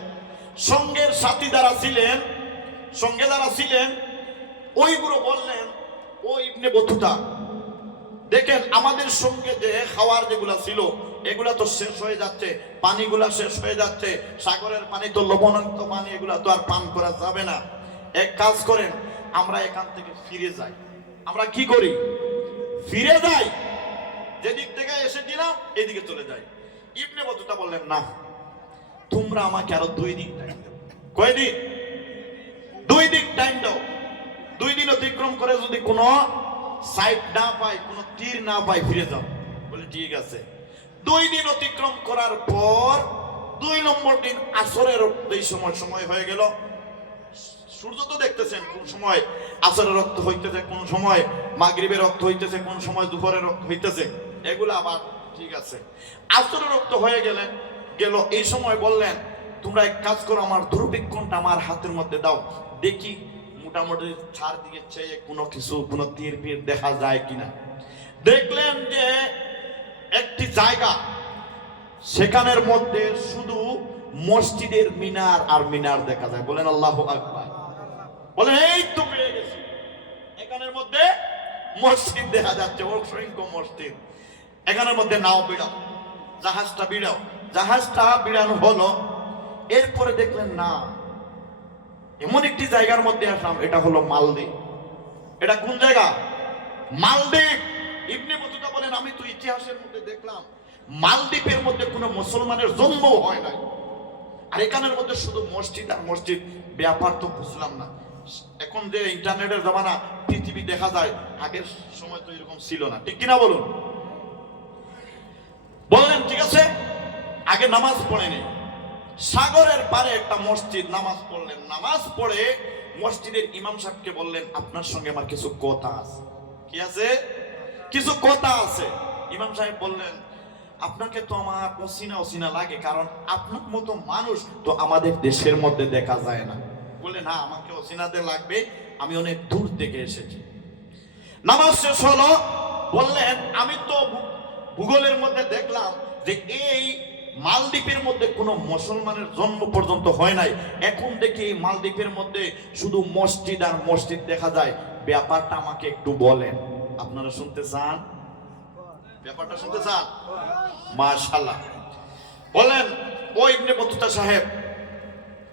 সঙ্গের সাথী যারা ছিলেন, সঙ্গে যারা ছিলেন ওইগুলো বললেন, ও ইবনে বতুতা, দেখেন আমাদের সঙ্গে যে খাবার যেগুলা ছিল এগুলা তো শেষ হয়ে যাচ্ছে, পানিগুলা শেষ হয়ে যাচ্ছে, সাগরের পানি তো লবণাক্ত পানি, এগুলা তো আর পান করা যাবে না। এক কাজ করেন, আমরা এখান থেকে ফিরে যাই। আমরা কি করি? ফিরে যাই, যেদিক থেকে এসেছিলাম এদিকে চলে যাই। ইবনে বতুতা বললেন, না, তোমরা আমাকে আরো 2 দিন টাইম দাও। কয়দিন? 2 দিন টাইম দাও। 2 দিন অতিক্রম করে যদি কোনো সাইড না পাই, কোনো তীর না পাই, ফিরে যাও। বলে ঠিক আছে। 2 দিন অতিক্রম করার পর 2 নম্বর দিন আসরের এই সময় হয়ে গেল। সূর্য তো দেখতেছেন কোন সময় আসরের রক্ত হইতেছে, কোন সময় মাগরিবের রক্ত হইতেছে, কোন সময় দুপুরের রক্ত হইতেছে, এগুলো আবার ঠিক আছে। আসরের রক্ত হয়ে গেল। এই সময় বললেন, তোমরা এক কাজ করো, আমার দূরবীক্ষণটা আমার হাতের মধ্যে দাও, দেখি মোটামুটি চারদিকে চেয়ে কোনো তীর ফির দেখা যায় কিনা। দেখলেন যে একটি জায়গা, সেখানের মধ্যে শুধু মসজিদের মিনার আর মিনার দেখা যায়। বলেন আল্লাহু আকবার। বলেন এই তো পেয়ে গেছি, এখানের মধ্যে মসজিদ দেখা যাচ্ছে, অসংখ্য মসজিদ। এখানের মধ্যে নাও বিড়াও, জাহাজটা বিড়াও। জাহাজটা বিড়ানো হলো। এরপরে দেখলেন না, এমন একটি জায়গার মধ্যে আসলাম, এটা হলো মালদ্বীপ। এটা কোন জায়গা? মালদ্বীপ। ইবনে বতুতা বলেন, আমি তো ইতিহাসের মধ্যে দেখলাম মালদ্বীপের মধ্যে কোনো মুসলমানের জন্ম হয় নাই, আর এখানের মধ্যে শুধু মসজিদ আর মসজিদ। ব্যাপার তো বুঝলাম না। এখন যে ইন্টারনেটের জামানা, পৃথিবী দেখা যায়, আগের সময় তো এরকম ছিল না, ঠিক কিনা বলুন? বললেন ঠিক আছে, আগে নামাজ পড়েনি, সাগরের পারে একটা মসজিদ, নামাজ পড়লেন। নামাজ পড়ে মসজিদের ইমাম সাহেবকে বললেন, আপনার সঙ্গে আমার কিছু কথা আছে। কি আছে? কিছু কথা আছে। ইমাম সাহেব বললেন, আপনাকে তো আমার অচিনা লাগে, কারণ আপনার মতো মানুষ তো আমাদের দেশের মধ্যে দেখা যায় না। বললেন, হ্যাঁ, আমাকে অচিনাতে লাগবে, আমি অনেক দূর থেকে এসেছি। নামাজ শেষ হলো। বললেন, আমি তো ভূগোলের মধ্যে দেখলাম যে এই মালদ্বীপের মধ্যে কোনো মুসলমানের জন্ম পর্যন্ত হয় নাই। এখন দেখি এই মালদ্বীপের মধ্যে শুধু মসজিদ আর মসজিদ দেখা যায়। ব্যাপারটা আমাকে একটু বলেন। আপনারা শুনতে চান? ব্যাপারটা শুনতে চান? মাশাআল্লাহ। বলেন, ও ইবনে বতুতা সাহেব,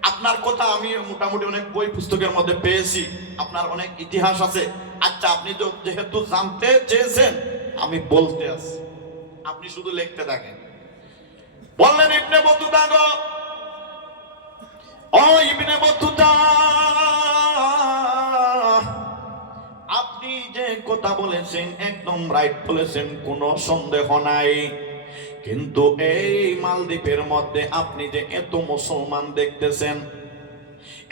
আপনার কথা আমি মোটামুটি অনেক বই পুস্তকের মধ্যে পেয়েছি, আপনার অনেক ইতিহাস আছে। আচ্ছা, আপনি যেহেতু জানতে চেয়েছেন, আমি বলতে আছি, আপনি শুধু লিখতে থাকেন। বললেন, ইবনে বতুতা গো, ও ইবনে বতুতা, আপনি যে কথা বলেছেন একদম রাইট বলেছেন, কোনো সন্দেহ নাই। কিন্তু এই মালদ্বীপের মধ্যে আপনি যে এত মুসলমান দেখতেছেন,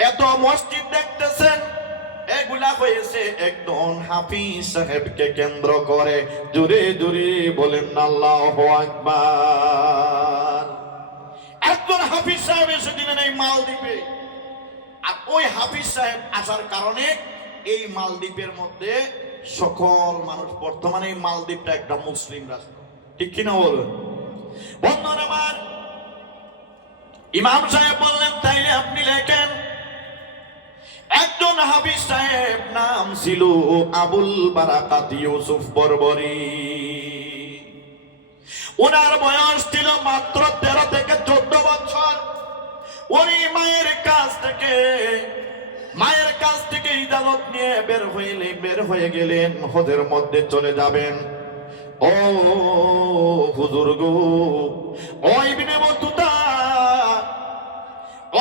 এত মসজিদ দেখতেছেন, এগুলা হয়েছে একজন হাফিজ সাহেবকে কেন্দ্র করে। জোরে জোরে বলেন আল্লাহু আকবার। একজন হাফিজ সাহেব এসেছিলেন এই মালদ্বীপে, আর ওই হাফিজ সাহেব আসার কারণে এই মালদ্বীপের মধ্যে সকল মানুষ, বর্তমানে এই মালদ্বীপটা একটা মুসলিম রাষ্ট্র, ঠিক কিনা বলুন? বন্ধুরা আমার, ইমাম সাহেব বললেন তাইলে আপনি লেখেন। একজন হাফিজ সাহেব, নাম ছিল আবুল বারাকাত ইউসুফ বরবরী। ওনার বয়স ছিল মাত্র 13 থেকে 14 বছর। উনি মায়ের কাছ থেকে ইজাজত নিয়ে বের হয়ে গেলেন, হজের মধ্যে চলে যাবেন। ও হুজুর গো, ও ইবনে বতুতা,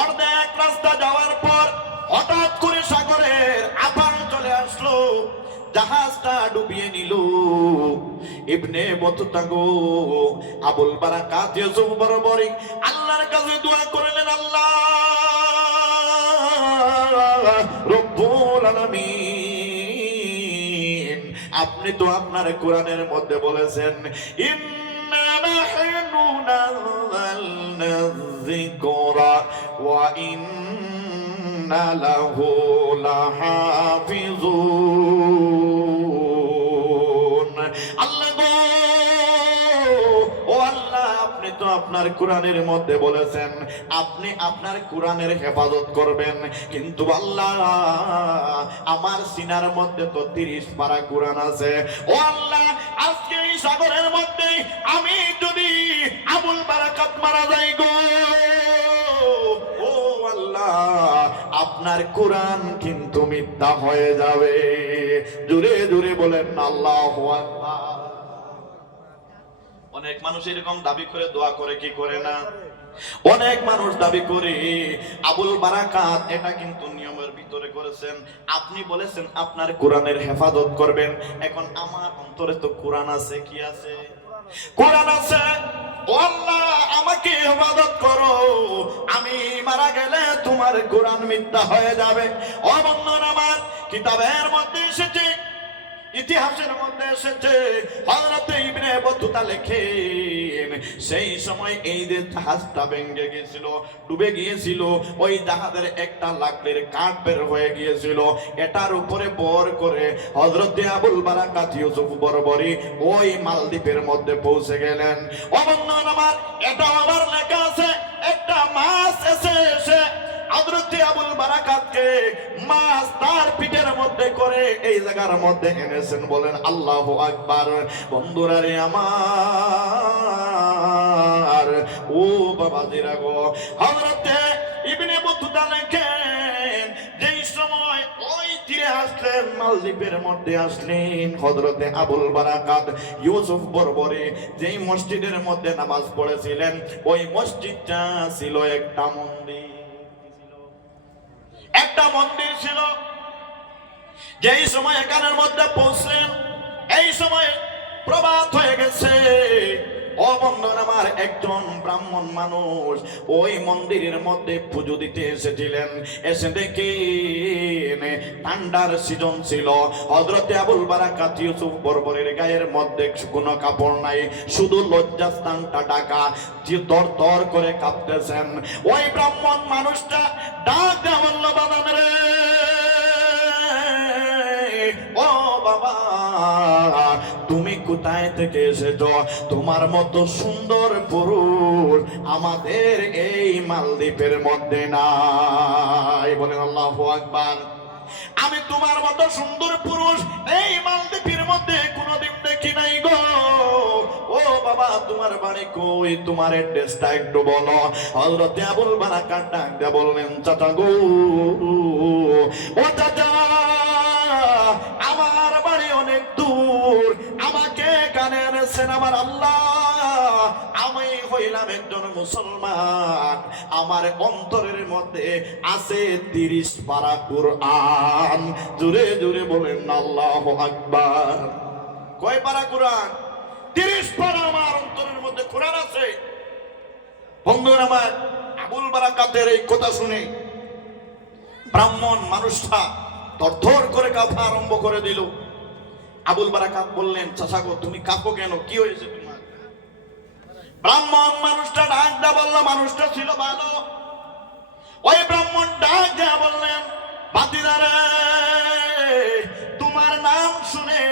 অর্ধেক রাস্তা যাওয়ার পর হঠাৎ করে সাগরের আপার চলে আসলো, জাহাজটা ডুবিয়ে নিল। ইবনে বতুতা গো, আবুল বারাকাত ইউসুফ বরবরী আল্লাহর কাছে দোয়া করলেন, আল্লাহ রব্বুল আলামিন, আপনি তো আপনার কোরআনের মধ্যে বলেছেন, ইন্না নাহনু নাযালনা যিকরা ওয়া ইন্না লাহু লাহাফিজুন। আল্লাহ গো, ও আল্লাহ, আপনি তো আপনার কোরআনের মধ্যে বলেছেন আপনি আপনার কোরআনের হেফাজত করবেন, কিন্তু আল্লাহ আমার সিনার মধ্যে তো 30 পারা কোরআন আছে। ও আল্লাহ, আজকে এই সাগরের মধ্যে আমি যদি আবুল বারাকাত মারা যাই গো, ও আল্লাহ, আপনার কোরআন কিন্তু মিথ্যা হয়ে যাবে। জোরে জোরে বলেন আল্লাহু আকবার। অনেক মানুষ এরকম দাবি করে দোয়া করে, কি করে না? অনেক মানুষ দাবি করে। আবুল বারাকাত এটা কিন্তু নিয়মের ভিতরে করেছেন। আপনি বলেছেন আপনার কোরআনের হেফাজত করবেন, এখন আমার অন্তরে তো কোরআন আছে। কি আছে? কোরআন আছে। ও আল্লাহ, আমাকে হেফাজত করো, আমি মারা গেলে তোমার কোরআন মিথ্যা হয়ে যাবে। ও বন্ধুরা আমার, কিতাবের মধ্যে এসেছে, ইতিহাসের মধ্যে এসেছে, হযরত ইবনে বতুতা লেখেন সেই সময় এই যে জাহাজটা ভেঙে গিয়েছিল, ডুবে গিয়েছিল, ওই জাহাজের একটা লাকড়ির কাঠ বের হয়ে গিয়েছিল, এটার উপরে ভর করে হযরত আবুল বারাকাত ইউসুফ বরবরী ওই মালদ্বীপের মধ্যে পৌঁছে গেলেন। ও বন্ধুরা আমার, এটা আমার লেখা আছে, একটা মাছ এসে হযরত আবুল বারাকাতকে মাছ তার পিঠের মধ্যে করে এই জায়গার মধ্যে এনেছেন। বলেন আল্লাহু আকবার। বন্ধুরা রে আমার, ও বাবাজিরা গো, হযরত ইবনে বতুতা লেখেন যেই সময় ওই তীরে আসলেন, মালদ্বীপের মধ্যে আসলেন, হযরত আবুল বারাকাত ইউসুফ বরবরী যেই মসজিদের মধ্যে নামাজ পড়েছিলেন, ওই মসজিদটা ছিল একটা মন্দির। একটা মন্দির ছিল। যেই সময় এখানের মধ্যে পৌঁছলেন, এই সময় প্রভাত হয়ে গেছে। ও বন্ধুরা আমার, একজন ব্রাহ্মণ মানুষ ওই মন্দিরের মধ্যে পুজো দিতে এসেছিলেন। এসে দেখেন ঠান্ডার সিজন ছিল। হযরত আবুল বারাকাত ইউসুফ বরবরীর গায়ের মধ্যে কোনো কাপড় নাই, শুধু লজ্জাস্থানটা ঢাকা, যে দর করে কাঁপতেছেন। ওই ব্রাহ্মণ মানুষটা ডাক দেয়া বলল, বাবা রে, ও বাবা, তুমি কোথায় থেকে এসেছো? তোমার মতো সুন্দর পুরুষ আমাদের এই মালদ্বীপের মধ্যে নাই। বলেন আল্লাহু আকবার। আমি তোমার মতো সুন্দর পুরুষ এই মালদ্বীপের মধ্যে কোনোদিন দেখি নাই গো। ও বাবা, তোমার বাড়ি কই? তোমার অ্যাড্রেসটা একটু বলো। হযরত আবুল বারাকাত ডাক দিয়ে বললেন, চাচা গো, ও চাচা, আমার বাড়ি অনেক দূর, আমাকে কানে এনেছেন আমার আল্লাহ। আমি হইলাম একজন মুসলমান, আমার অন্তরের মধ্যে আছে 30 পারা কোরআন। জোরে জোরে বলেন আল্লাহু আকবার। কয় পারা কোরআন? 30 পারা আমার অন্তরের মধ্যে কোরআন আছে। বন্ধুরা আমার, আবুল বারাকাতের এই কথা শুনে ব্রাহ্মণ মানুষটা থরথর করে কাঁপা আরম্ভ করে দিল। আবুল বারাকাত বললেন, চাচা গো, তুমি কাঁপো কেন? কি হয়েছে তোমার? ব্রাহ্মণ মানুষটা ডাক দেয়া বলল, মানুষটা ছিল ভালো। ওই ব্রাহ্মণ ডাক দেয়া বললেন, ভাতিজারে, তোমার নাম শুনে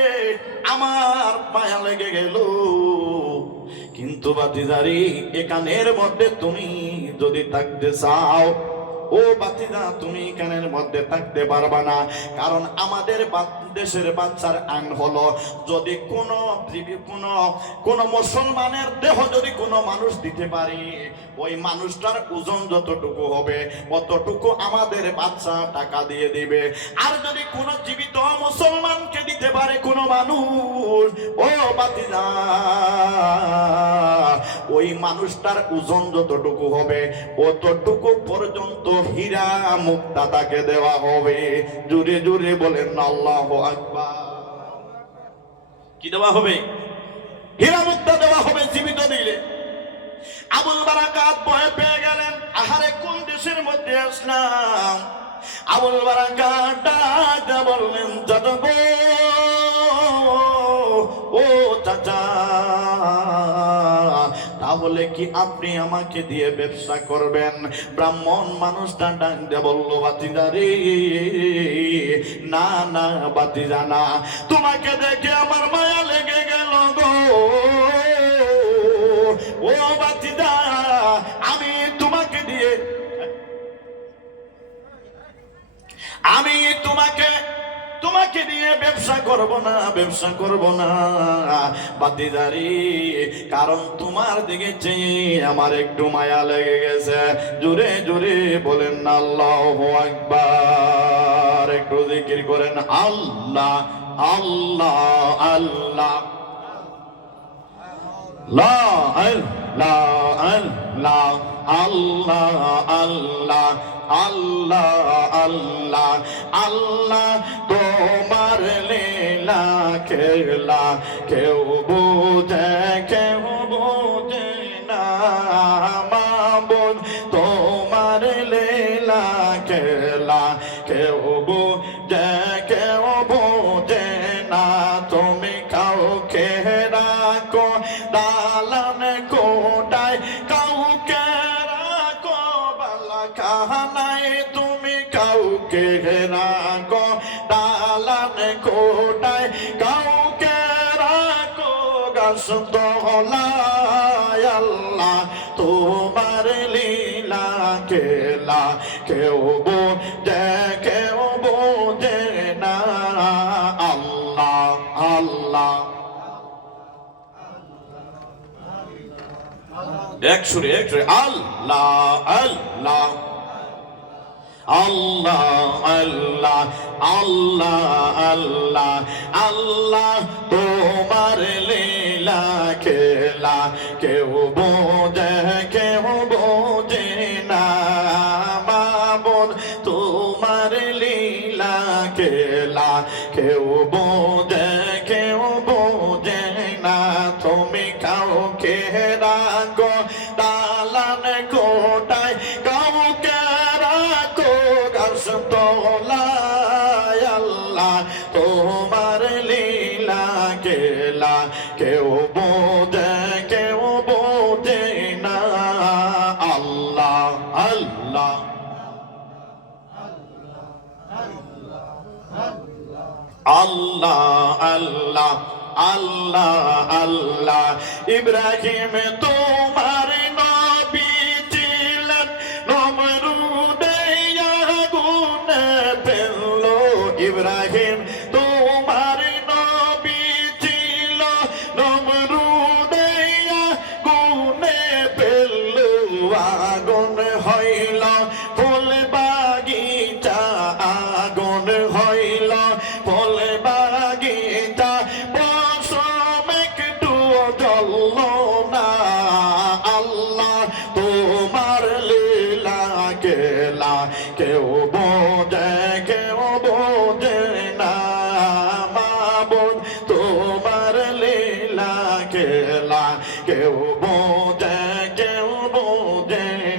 আমার মায়া লেগে গেল, কিন্তু কিন্তু বাতিজারি এখানের মধ্যে তুমি যদি থাকতে চাও, ও বাতিজা তুমি এখানের মধ্যে থাকতে পারবা না। কারণ আমাদের দেশের বাচ্চার আইন হলো, যদি কোন মুসলমানের দেহ যদি কোনো মানুষ দিতে পারে, ওই মানুষটার ওজন যতটুকু হবে অতটুকু আমাদের বাচ্চা টাকা দিয়ে দিবে। আর যদি কোনো জীবিত মুসলমানকে দিতে পারে কোনো মানুষ, ও বাতিজা ওই মানুষটার ওজন যতটুকু হবে অতটুকু পর্যন্ত হীরা মুক্তা তাকে দেওয়া হবে। জোরে জোরে বলেন আল্লাহু আকবার। কি দেওয়া হবে? হীরা মুক্তা দেওয়া হবে জীবিত দিলে। আবুল বারাকাত ভয় পেয়ে গেলেন, আহারে কোন দেশের মধ্যে আসলাম। আবুল বারাকাত ডাক বললেন, চাচা গো, ও চাচা, তাহলে কি আপনি আমাকে দিয়ে ব্যবসা করবেন? ব্রাহ্মণ মানুষটা ডাক দিয়ে বলল, বাতিজা রে, না না বাতিজা না, তোমাকে দেখে আমার মায়া লেগে গেল গো। ও বাতিজা, আমি তোমাকে দিয়ে ব্যবসা করব না, ব্যবসা করব না বাতিজারি, কারণ তোমার দিকে চেয়ে আমার একটু মায়া লেগে গেছে। জোরে জোরে বলেন আল্লাহু আকবার। একটু জিকির করেন আল্লাহ আল্লাহ আল্লাহ। লা ইলাহা ইল্লাল্লাহ আল্লাহ আল্লাহ আল্লাহ আল্লাহ আল্লাহ। তোমার লীলা খেলা কেউ বোঝে না মাবুদ, তোমার লীলা খেলা কেউ বোঝে না। তুমি কাউকে রাখো দালান কোটায়, কাউকে রাখো বালাখানায়, তুমি কাউকে রাখো দালান কোটায়, কাউকে রাখো গাছতলায়। আল্লাহ তোমার লীলা খেলা কেউ বোঝে না। আল্লাহ আল্লাহ। এক সুরে আল্লাহ আল্লাহ আল্লাহ আল্লাহ আল্লাহ আল্লাহ আল্লাহ। তোমার লীলা খেলা কেউ বোঝে না মাবুদ, তোমার লীলা খেলা কেউ বোঝে না। তুমি কাউকে রাখো দালান কোটায়, কাউকে রাখো গাছতলায়। আল্লাহ তোমার লীলা খেলা কেউ বোঝে না। আল্লাহ আল্লাহ আল্লাহ আল্লাহ আল্লাহ আল্লাহ। ইব্রাহিম তোমার নবী ছিলেন, নমরুদে আগুনে ফেললো। ইব্রাহিম তোমার নবী ছিল, নমরুদে আগুনে ফেললো। আগুন হইল ফুল বাগিচা, আগুন হইল ফুল বাগিচা, পশম একটু জ্বলল না। আল্লাহ তোমার লীলা খেলা কেউ বোঝে না মাবুদ, তোমার লীলা খেলা কেউ বোঝে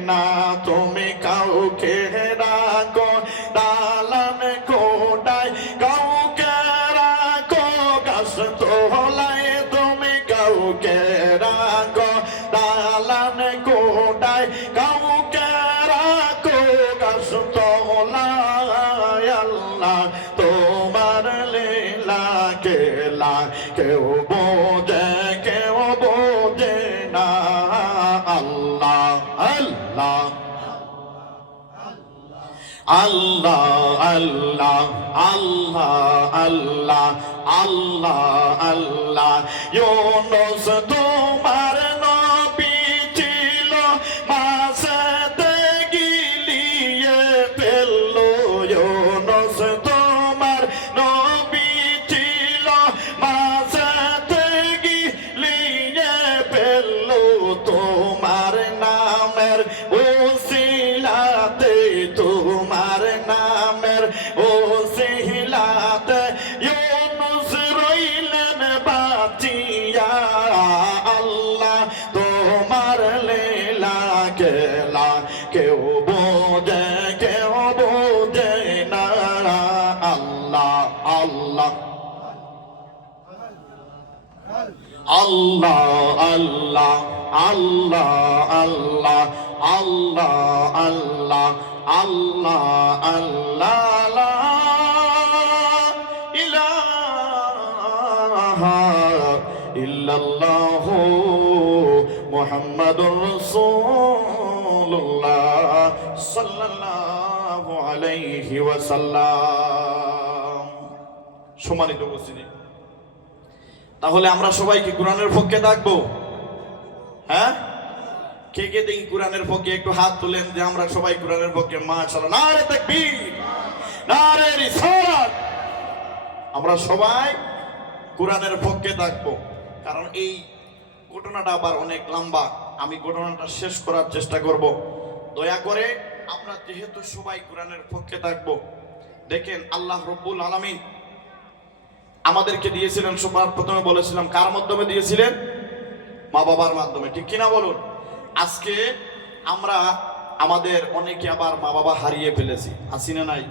না। তুমি কাউকে রাখো দালান কোটায়, কাউকে রাখো গাছতলায়, তুমি কাউকে রাখো দালান কোটায়, কাউকে রাখো গাছতলায়। আল্লাহ তোমার লীলা খেলা কেউ বোঝে না। আল্লাহ আল্লাহ আল্লাহ আল্লাহ আল্লাহ আল্লাহ ইউনুস তোমার নবী ছিল মাঝেতে গিলিয়ে ফেললো ইউনুস তোমার নবী ছিল মাঝেতে গিলিয়ে ফেললো তোমার নামের ওসিলাতে তোমার নামের ওসিলাতে ইউনুস রইলেন বাঁচিয়া আল্লাহ তোমার লীলা খেলা কেউ বোঝে না আল্লাহ আল্লাহ আল্লাহ আল্লাহ আল্লাহ আল্লাহ আল্লাহ আল্লাহ আল্লাহ আল্লাহ লা ইলাহা ইল্লাল্লাহু মুহাম্মাদুর রাসূলুল্লাহ সাল্লাল্লাহু আলাইহি ওয়াসাল্লাম। সম্মানিত উপস্থিতি, তাহলে আমরা সবাই কি কোরআনের পক্ষে থাকবো? হ্যাঁ, কে কে দেখি কোরআনের পক্ষে একটু হাত তুলেন যে আমরা সবাই কোরআনের পক্ষে। মাশাআল্লাহ, নারে তাকবীর, নারে রিসালাত। আমরা সবাই কোরআনের পক্ষে থাকবো, কারণ এই ঘটনাটা আবার অনেক লম্বা। আমি ঘটনাটা শেষ করার চেষ্টা করব। দয়া করে আমরা যেহেতু সবাই কোরআনের পক্ষে থাকবো, দেখেন আল্লাহ রব্বুল আলামিন আমাদেরকে দিয়েছিলেন, সবার প্রথমে বলেছিলাম কার মাধ্যমে দিয়েছিলেন? মা বাবার মাধ্যমে, ঠিক কিনা বলুন? আজকে আমরা আমাদের অনেকে আবার মা বাবা হারিয়ে ফেলেছি, আছি না নাই?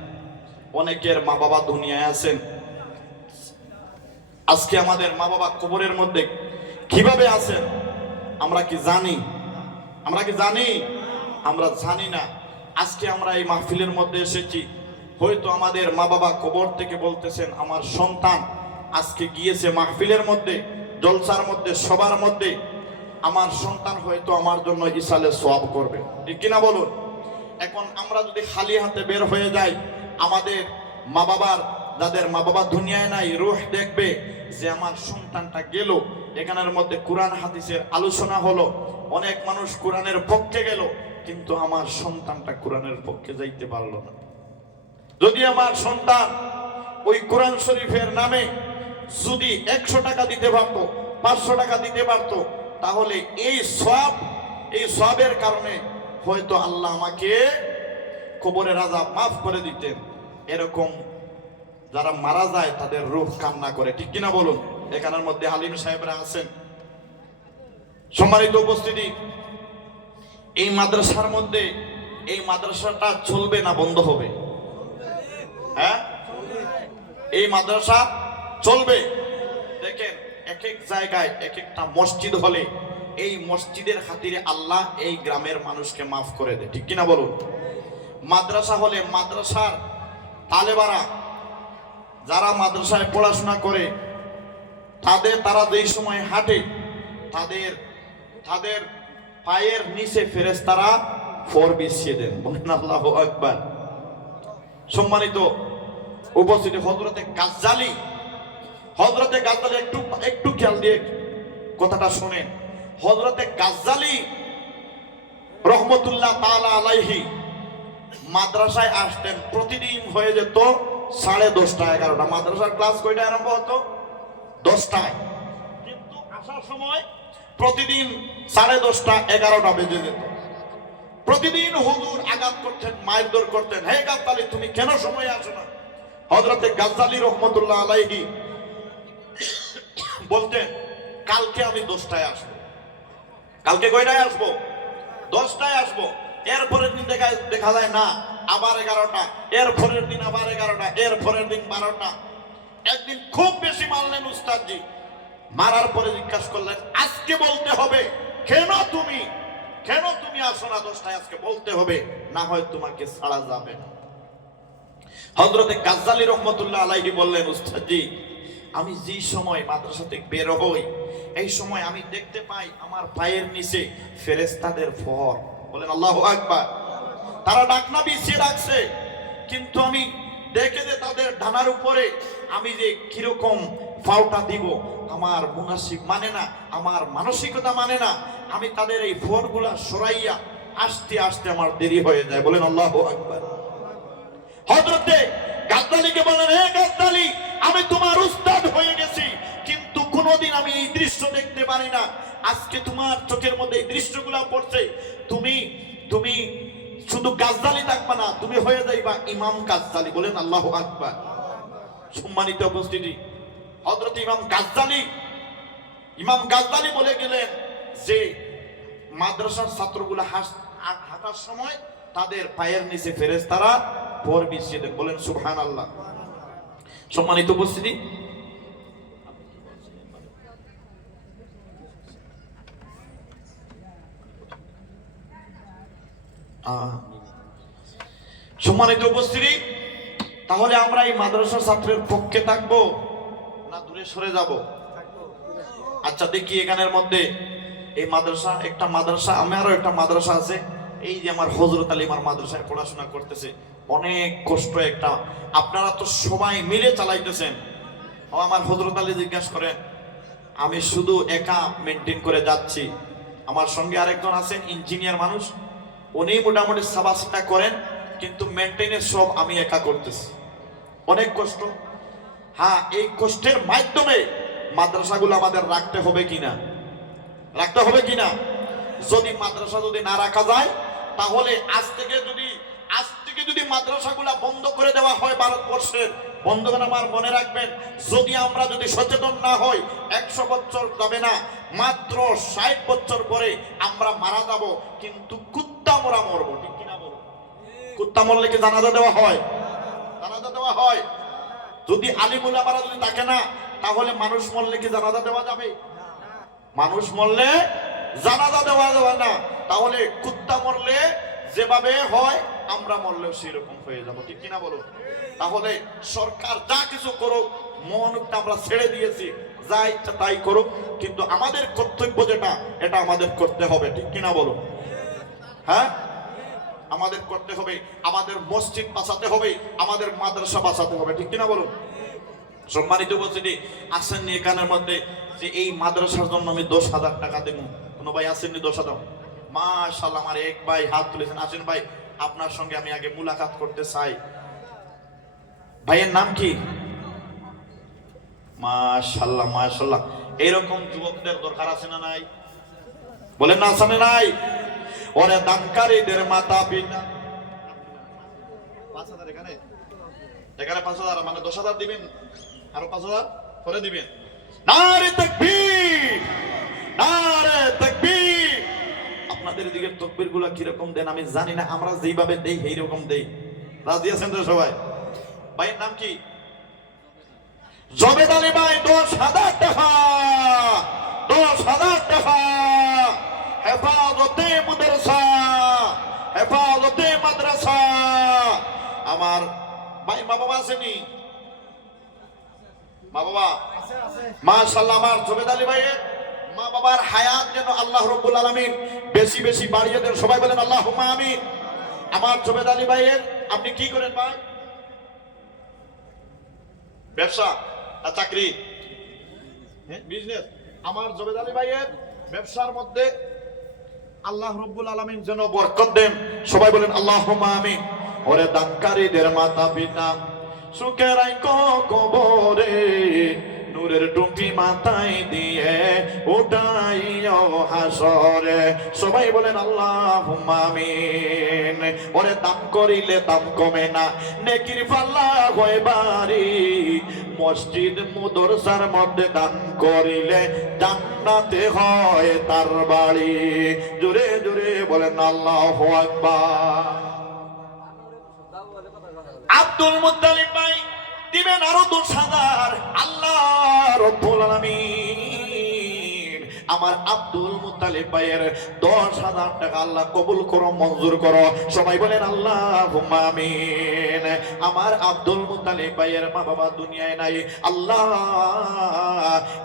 অনেকের মা বাবা দুনিয়ায় আছেন। আজকে আমাদের মা বাবা কবরের মধ্যে কিভাবে আছেন আমরা কি জানি? আমরা কি জানি? আমরা জানি না। আজকে আমরা এই মাহফিলের মধ্যে এসেছি, হয়তো আমাদের মা বাবা কবর থেকে বলতেছেন আমার সন্তান আজকে গিয়েছে মাহফিলের মধ্যে, জলসার মধ্যে, সবার মধ্যে, আমার সন্তান হয়তো আমার জন্য ইসালে সওয়াব করবে, ঠিক কিনা বলুন? এখন আমরা যদি খালি হাতে বের হয়ে যাই, আমাদের মা বাবার, যাদের মা বাবা দুনিয়ায় নাই, রূহ দেখবে যে আমার সন্তানটা গেল। এখানের মধ্যে কোরআন হাদিসের আলোচনা হলো, অনেক মানুষ কোরআনের পক্ষে গেল, কিন্তু আমার সন্তানটা কোরআনের পক্ষে যাইতে পারলো না। যদি আমার সন্তান ওই কোরআন শরীফের নামে যদি 100 টাকা দিতে পারতো, 500 টাকা দিতে পারতো, তাহলে এই সওয়াবের কারণে হয়তো আল্লাহ আমাকে কবরের আযাব মাফ করে দিতেন। এরকম যারা মারা যায় তাদের রূহ কান্না করে, ঠিক কিনা বলুন? এখানের মধ্যে আলিম সাহেবরা আছেন। সম্মানিত উপস্থিতি, এই মাদ্রাসার মধ্যে, এই মাদ্রাসাটা চলবে না বন্ধ হবে? হ্যাঁ, এই মাদ্রাসা চলবে। দেখেন এক এক জায়গায় এক একটা মসজিদ হলে এই মসজিদের খাতিরে আল্লাহ এই গ্রামের মানুষকে মাফ করে দেয়, ঠিক কিনা বলুন? মাদ্রাসা হলে মাদ্রাসার তালেবারা যারা মাদ্রাসায় পড়াশোনা করে তারা যেই সময় হাঁটে তাদের পায়ের নিচে ফেরেশতারা ফর বিছিয়ে দেন, বলেন আল্লাহু আকবার। সম্মানিত উপস্থিতি, হযরতে গাজ্জালী একটু খেয়াল দিয়ে কথাটা শুনেন। হযরতে গাজ্জালী রহমতুল্লাহ তাআলা আলাইহি মাদ্রাসায় আসতেন, প্রতিদিন হয়ে যেত 10:30 11টা। মাদ্রাসার ক্লাস কয়টায় আরম্ভ হতো? 10টায়, কিন্তু আসার সময় প্রতিদিন 10:30 11টা বেজে যেত। প্রতিদিন হুজুর আঘাত করতেন, মারধর করতেন, হে গাজ্জালী তুমি কেন সময় আসো না? হযরতে গাজ্জালী রহমতুল্লাহ আলাইহি বলতেন কালকে আমি 10টায় আসবো। কালকে কয়টায় আসবো? 10টায় আসবো। এরপরের দিন দেখা যায় না, আবার 11টা, এর পরের দিন আবার 11টা, এর পরের দিন 12টা। একদিন খুব বেশি মারলেন উস্তাদজি, মারার পরে জিজ্ঞাসা করলেন আজকে বলতে হবে কেন তুমি আসো না 10টায়, আজকে বলতে হবে, না হয় তোমাকে ছাড়া যাবে না। হযরতে গাজ্জালী রহমতুল্লাহ আলাইহি বললেন উস্তাদজি আমি যে সময় মাদ্রাসা থেকে বের হই এই সময় আমি দেখতে পাই আমার পায়ের নিচে ফেরেশতাদের ফর, বলেন আল্লাহু আকবার। তারা ডাকনা বিছিয়ে রাখছে, কিন্তু আমি দেখে যে তাদের ডানার উপরে আমি যে কিরকম ফাওটা দিব আমার মুনাসিব মানে না, আমার মানসিকতা মানে না। আমি তাদের এই ফোনগুলা সরাইয়া আস্তে আস্তে আমার দেরি হয়ে যায়। বলেন আল্লাহু আকবার। হযরতে গাদ্দালিকে বলেন, হে গাদ্দালি, আমি তোমার উস্তাদ হয়ে গেছি, কিন্তু কোনোদিন আমি এই দৃশ্য দেখতে পারি না। আজকে তোমার চোখের মধ্যে এই দৃশ্যগুলো পড়ছে, তুমি তুমি শুধু গাদ্দালি থাকবা না, তুমি হয়ে যাইবা ইমাম গাদ্দালি। বলেন আল্লাহু আকবার। সম্মানিত উপস্থিতি, হযরত ইমাম গাদ্দালি বলে গেলেন যে মাদ্রাসার ছাত্রগুলো হাঁটার সময় তাদের পায়ের নিচে ফেরেশতারা পর বিছিয়ে দেন। বলেন সুবহানাল্লাহ। সম্মানিত উপস্থিতি, সম্মানিত উপস্থিতি, তাহলে আমরা এই মাদ্রাসার ছাত্রের পক্ষে থাকবো না দূরে সরে যাব? আচ্ছা দেখি এখানের মধ্যে এই মাদ্রাসা, একটা মাদ্রাসা, আমারও একটা মাদ্রাসা আছে, এই যে আমার হযরত আলী আমার মাদ্রাসায় পড়াশোনা করতেছে, অনেক কষ্ট একটা। আপনারা তো সবাই মিলে চালাইতেছেন। আমার হযরত আলী জিজ্ঞাসা করেন, আমি শুধু একা মেনটেন করে যাচ্ছি, আমার সঙ্গে আরেকজন আছেন ইঞ্জিনিয়ার মানুষ, উনি মোটামুটি সাবাসিটা করেন, কিন্তু মেনটেনের সব আমি একা করতেছি। অনেক কষ্ট। হ্যাঁ, এই কষ্টের মাধ্যমে মাদ্রাসাগুলো আমাদের রাখতে হবে কিনা, রাখতে হবে কিনা? যদি মাদ্রাসা যদি না রাখা যায়, তাহলে আজ থেকে যদি মাদ্রাসাগুলো বন্ধ করে দেওয়া হয় ভারতবর্ষের, বন্ধুগণ আমার মনে রাখবেন, যদি আমরা যদি সচেতন না হই, 100 বছর যাবে না, মাত্র 60 বছর পরে আমরা মারা যাব, কিন্তু কুত্তা মরা মরবো। ঠিক কিনা বলো? কুত্তা মরলে কি জানাজা দেওয়া হয়? জানাজা দেওয়া হয়। যদি আলিম উলামারা যদি থাকে না, তাহলে মানুষ মরলে কি জানাজা দেওয়া যাবে? মানুষ মরলে জানাজা দেওয়া যাবে না। তাহলে কুত্তা মরলে যেভাবে হয়, আমরা মরলেও সেরকম হয়ে যাব। ঠিক কিনা বলো? তাহলে সরকার যা কিছু করুক, মহানুকটা আমরা ছেড়ে দিয়েছি, যা ইচ্ছা তাই করুক, কিন্তু আমাদের কর্তব্য যেটা, এটা আমাদের করতে হবে। ঠিক কিনা বলো? হ্যাঁ, আমাদের করতে হবে। আমাদের মসজিদ বাঁচাতে হবে, আমাদের মাদ্রাসা বাঁচাতে হবে। ঠিক কিনা বলুন? সম্মানিত উপস্থিতি, আসেননি এখানের মধ্যে যে এই মাদ্রাসার জন্য আমি 10,000 টাকা দেবো? কোনো ভাই আসেননি 10,000? মাশাআল্লাহ, আমার এক ভাই হাত তুলেছেন। আসেন ভাই, আপনার সঙ্গে আমি আগে মুলাকাত করতে চাই। ভাইয়ের নাম কি? মাশাআল্লাহ মাশাআল্লাহ। এরকম যুবকদের দরকার আছে না নাই? বলেন না, আছে না নাই? ওরে দানকারীদের মাতা পিতা 5,000, এখানে 5,000, মানে 10,000 দিবেন, আরো 5,000 পরে দিবেন। নারে তাকবীর, নারে তাকবীর। আপনাদের দিকে তাকবীর গুলা কিরকম দেন আমি জানি না, আমরা যেইভাবে দেই এই রকম দেই। রাজি আছেন তো সবাই? ভাইয়ের নাম কি? জবেদ আলী ভাই, 10,000 টাকা, 10,000 টাকা। হেফাজতে মাদ্রাসা, হেফাজতে মাদ্রাসা। আমার ভাই মা বাবা আসেনি? মা বাবা মাশাআল্লাহ, আমার জবেদ আলী ভাইয়ের মা বাবার হায়াত যেন আল্লাহ রাব্বুল আলামিন বেশি বেশি বাড়িয়ে দেন। সবাই বলেন আল্লাহুম্মা আমিন। আমার জবেদ আলী ভাইয়ের, আপনি কি করেন ভাই? ব্যবসা না চাকরি? বিজনেস। আমার জবেদ আলী ভাইয়ের ব্যবসার মধ্যে আল্লাহ রাব্বুল আলামিন যেন বরকত দেন। সবাই বলেন আল্লাহুম্মা আমিন। ওরে দানকারীদের মাতা পিতা সুখে রাখো কবরে, নূরের টুপি মাথায় দিয়ে উঠাইও হাসরে। সবাই বলেন আল্লাহুম্মা আমিন। ওরে দান করিলে দাম কমে না, নেকির পাল্লা হয় ভারী। মসজিদ মাদ্রাসার মধ্যে দান করিলে জান্নাতে হয় তার বাড়ি। জোরে জোরে বলেন আল্লাহু আকবার। আব্দুল মুত্তালিব ভাই দিবেন আরো 10,000। আল্লাহ রাব্বুল আলামিন আমার আব্দুল মুত্তালিব ভাইয়ের 10,000 টাকা আল্লাহ কবুল করো, মঞ্জুর করো। সবাই বলেন আল্লাহুম্মা আমিন। আমার আব্দুল মুত্তালিব ভাইয়ের মা বাবা দুনিয়ায় নাই, আল্লাহ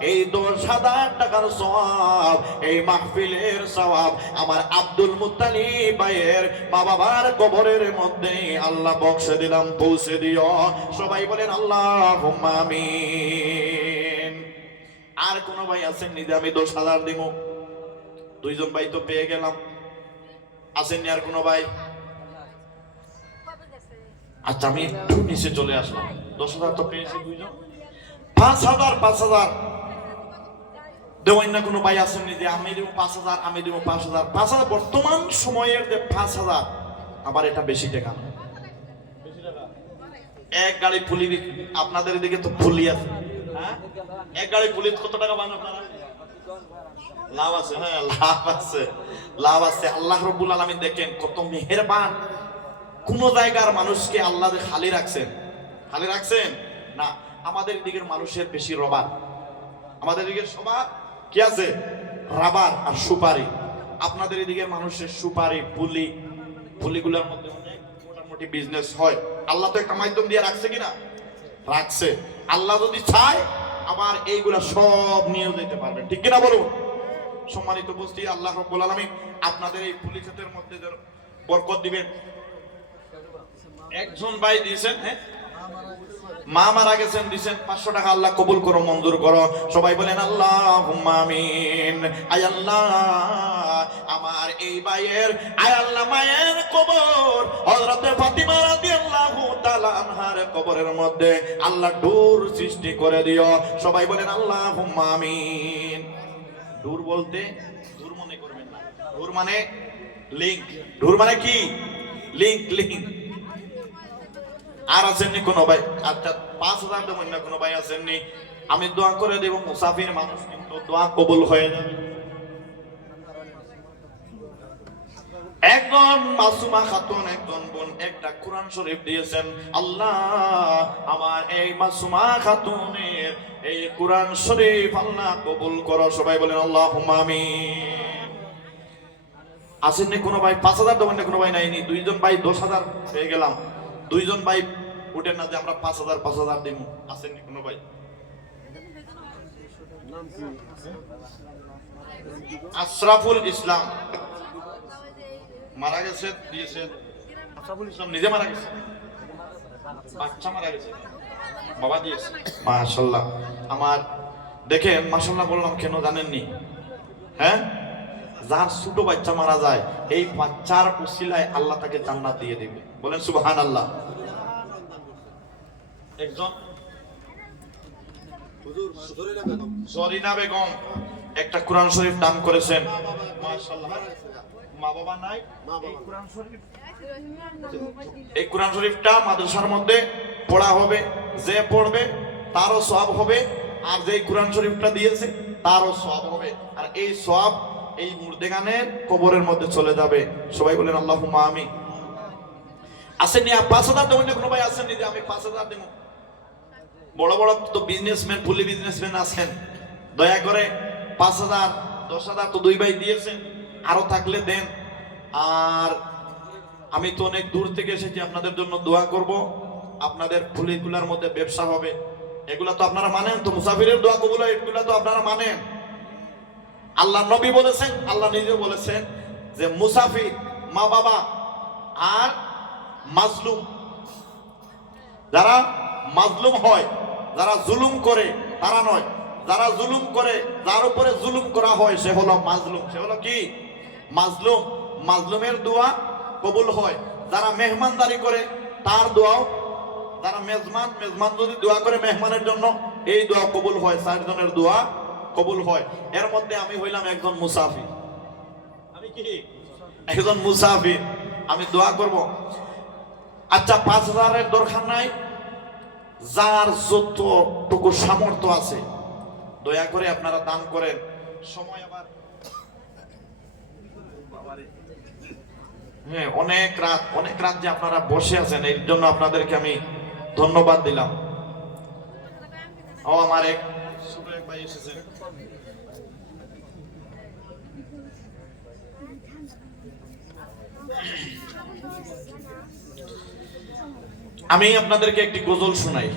এই 10,000 টাকার সওয়াব এই মাহফিল মাহফিলের সওয়াব আমার আব্দুল মুত্তালিব ভাইয়ের মা বাবার কবরের মধ্যে আল্লাহ বক্সে দিলাম, পৌঁছে দিও। সবাই বলেন আল্লাহুম্মা আমিন। আর কোন ভাই আছেন নি যে আমি 10,000 দিব? দুইজন ভাই তো পেয়ে গেলাম। আসেননি আর কোন ভাই? আচ্ছা, আমি একটু নিচে চলে আসলাম। 10,000 তো পেয়েছি দুইজন। 5,000 দেওয়াই না কোনো ভাই আসেননি যে আমি দেবো 5,000, আমি দেবো 5,000? 5,000 বর্তমান সময়ের যে 5,000, আবার এটা বেশি টাকা না। এক গাড়ি পুলি আপনাদের এদিকে তো পুলি আছে, হ্যাঁ? এক গাড়ি পুলি কত টাকা পান আপনারা? লাভ আছে, হ্যাঁ লাভ আছে, লাভ আছে। আল্লাহ রাব্বুল আলামিন দেখেন কত মেহেরবান। কোন জায়গার মানুষকে আল্লাহ খালি রাখছেন? খালি রাখছেন না। আমাদের দিকের মানুষের বেশি রবার, আমাদের দিকের সবার কি আছে? রাবার আর সুপারি। আপনাদের এদিকের মানুষের সুপারি, পুলি, পুলিগুলোর মধ্যে অনেক মোটামুটি বিজনেস হয়। আল্লাহ তো একটা মাধ্যম দিয়ে রাখছে কিনা? রাখছে। আল্লাহ যদি চায় আবার এইগুলা সব নিয়ে যেতে পারবেন, ঠিক কিনা বলুন? সম্মানিত উপস্থিতি, আল্লাহ রাব্বুল আলামিন আপনাদের এই পুলি ক্ষেতের মধ্যে বরকত দিবেন। একজন ভাই দিয়েছেন, হ্যাঁ, মা মারা গেছেন, দিয়েছেন 500 টাকা। আল্লাহ কবুল করো, মঞ্জুর করো। সবাই বলেন আল্লাহুম্মা আমিন। আয় আল্লাহ, আমার এই ভাইয়ের, আয় আল্লাহ, মায়ের কবর হযরতে ফাতিমা রাদিয়াল্লাহু তাআলা আনহার কবরের মধ্যে আল্লাহ ডোর সৃষ্টি করে দিও। সবাই বলেন আল্লাহুম্মা আমিন। ডোর বলতে দূর মনে করবেন না। ডোর মানে লিংক। ডোর মানে কি? Link, link. আর আছেননি কোনো ভাই? আচ্ছা, 5,000 দেবেন না কোনো ভাই আসেননি? আমি দোয়া করে দেব, মুসাফির মানুষ কিন্তু দোয়া কবুল হয়ে যাবে। একজন মাসুমা খাতুন, একজন বোন একটা কোরআন শরীফ দিয়েছেন। আল্লাহ, আমার এই মাসুমা খাতুনের এই কোরআন শরীফ আল্লাহ কবুল করো। সবাই বলেন আল্লাহুম্মা আমিন। আসেননি কোনো ভাই? 5,000 দেবেন না কোনো ভাই? নাইনি। দুইজন ভাই 10,000 পেয়ে গেলাম। দুইজন ভাই উঠেন না যে আমরা 5,000 দিব। আসেননি কোনো ভাই? আশরাফুল ইসলাম মারা গেছে, দিয়েছেন। আশরাফুল ইসলাম নিজে মারা গেছে, বাচ্চা মারা গেছে, বাবা দিয়েছে। মাশাআল্লাহ। আমার দেখেন, মাশাআল্লাহ বললাম কেন জানেননি? হ্যাঁ, যার ছোট বাচ্চা মারা যায়, এই বাচ্চার উসিলায় আল্লাহ তাকে জান্নাত দিয়ে দিবে। বলেন সুবহানাল্লাহ। একজন জরিনা বেগম একটা কোরআন শরীফ দান করেছেন। মাশাআল্লাহ। মা বাবা নাই, এই কোরআন শরীফটা মাদ্রাসার মধ্যে পড়া হবে। যে পড়বে তারও সওয়াব হবে, আর যে কোরআন শরীফটা দিয়েছে তারও সওয়াব হবে। আর এই সওয়াব এই মুর্দেগানের কবরের মধ্যে চলে যাবে। সবাই বলেন আল্লাহুম্মা আমিন। আসেননি? 5,000 দেবেন না কোনো ভাই? আসেননি যে আমি 5,000 দেব? বড় বড় তো বিজনেসম্যান, পুলি বিজনেসম্যান আছেন, দয়া করে 5,000, 10,000 তো দুই ভাই দিয়েছেন, আরো থাকলে দেন। আর আমি তো অনেক দূর থেকে এসেছি, আপনাদের জন্য দোয়া করব। আপনাদের পুলিগুলার মধ্যে ব্যবসা হবে, এগুলা তো আপনারা মানেন তো? মুসাফিরের দোয়া কবুল হয়, এগুলা তো আপনারা মানেন। আল্লাহ নবী বলেছেন, আল্লাহ নিজে বলেছেন যে মুসাফির, মা বাবা আর মাজলুম, যারা মাজলুম হয়, যারা জুলুম করে তারা নয়, যারা জুলুম করে, যার উপরে জুলুম করা হয় সে হলো মাজলুম। সে হলো কি? মাজলুম। মাজলুমের দোয়া কবুল হয়। যারা মেহমানদারি করে তার দোয়াও, যারা মেজমান যদি দোয়া করে মেহমানের জন্য, এই দোয়া কবুল হয়। 4 জনের দোয়া কবুল হয়। এর মধ্যে আমি হইলাম একজন মুসাফির। আমি কি? একজন মুসাফির। আমি দোয়া করব। আচ্ছা, 5,000-এর দরকার নাই। যার যতটুকু সামর্থ্য আছে দয়া করে আপনারা দান করেন। সময় আবার হ্যাঁ, অনেক রাত যে আপনারা বসে আছেন, এর জন্য আপনাদেরকে আমি ধন্যবাদ দিলাম। ও আমার এক ছোট এক ভাই এসেছেন। আমি আপনাদেরকে একটি গজল শোনাই,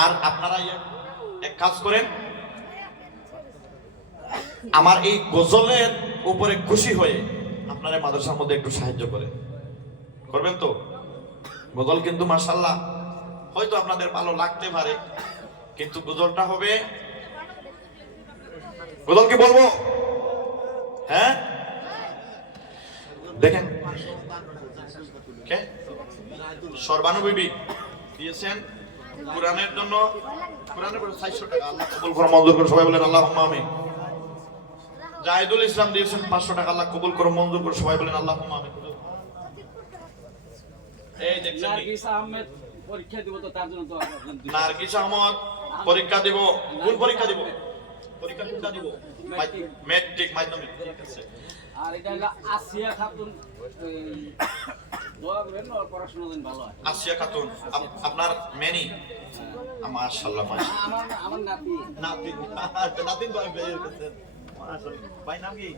আর আপনারা এক কাজ করেন, আমার এই গজলের উপরে খুশি হয়ে আপনারা মাদ্রাসার মধ্যে একটু সাহায্য করবেন তো? গজল কিন্তু মাশাআল্লাহ হয়তো আপনাদের ভালো লাগতে পারে, কিন্তু গজলটা হবে, গজল কি বলবো? হ্যাঁ দেখেন সর্বানু বিবি দিয়েছেন কোরআনের জন্য, কোরআনের পরে 400 টাকা, আল্লাহ কবুল করো মঞ্জুর করো, সবাই বলেন আল্লাহুম্মা আমিন। জাহিদুল ইসলাম দিয়েছেন 500 টাকা, আল্লাহ কবুল করো মঞ্জুর করো, সবাই বলেন আল্লাহুম্মা আমিন। এই দেখছেন নার্গিস আহমেদ পরীক্ষা দিব, তো তার জন্য দোয়া করবেন। নার্গিস আহমেদ পরীক্ষা দিব, কোন পরীক্ষা দিব? পরীক্ষা কোনটা দিব? ম্যাট্রিক মাধ্যমিক। ঠিক আছে। আর এটা হলো আসিয়া খাতুন, দোয়া করেন ওর পড়াশোনা যেন ভালো হয়। আসিয়া খাতুন আপনার মেনি? মাশাআল্লাহ মাশাআল্লাহ। আমার নাতিন ভাই বের করতেন। মাশাআল্লাহ। ভাই নাম কি?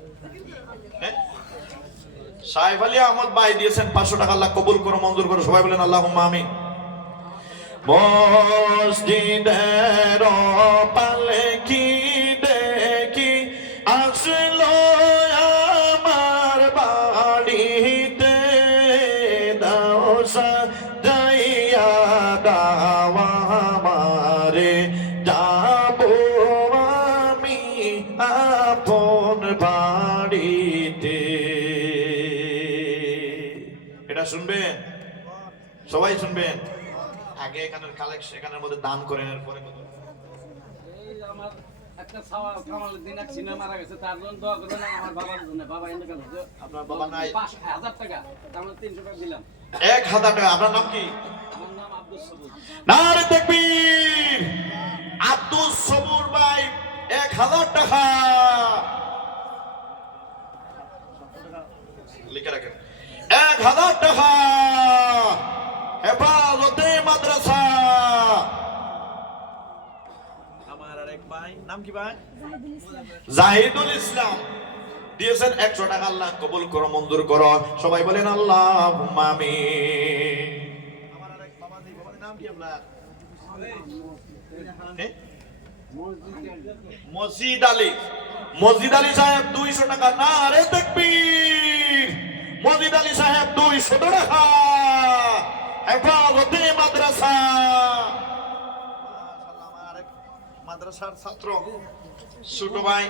সাইফ আলী আহমদ ভাই দিয়েছেন 500 টাকা, আল্লাহ কবুল করো মঞ্জুর করো, সবাই বলেন আল্লাহুম্মা আমিন। মসজিদের পালকি দেখি আসলো আমার বাড়িতে, দাও সাজাইয়া দাও আমারে, যাবো আমি আপন বাড়িতে। এটা শুনবেন, সবাই শুনবেন। আগে এখানের কালেকশন, এখানের মধ্যে দান করেন, এরপরে এই আমার একটা সওয়াল কামালউদ্দিন এক সিনেমা মারা গেছে, তার জন্য দোয়া করবেন। আমার বাবার জন্য, বাবা ইন্তেকাল হয়েছে। আপনার বাবা নাই? 5000 টাকা, আমরা 300 টাকা দিলাম। 1000 টাকা। আপনার নাম কি? আমার নাম আব্দুস সবুর। নারে তাকবীর! আব্দুস সবুর ভাই 1000 টাকা লিখে রাখেন। 1000 টাকা হেফাজতে মাদ্রাসা। আমার আরেক ভাই নাম কি ভাই? জাহিদুল ইসলাম দিয়েছেন 100 টাকা, আল্লাহ কবুল করো মঞ্জুর করো, সবাই বলেন আল্লাহুম্মা আমিন। আমার আরেক বাবাজি, বাবার নাম কি আপনার? মসজিদ আলী। মসজিদ আলী সাহেব 200 টাকা। নারে তাকবীর! মসজিদ আলী সাহেব 200 টাকা হেফাজতে মাদ্রাসা। মাদ্রাসার ছাত্র ছোট ভাই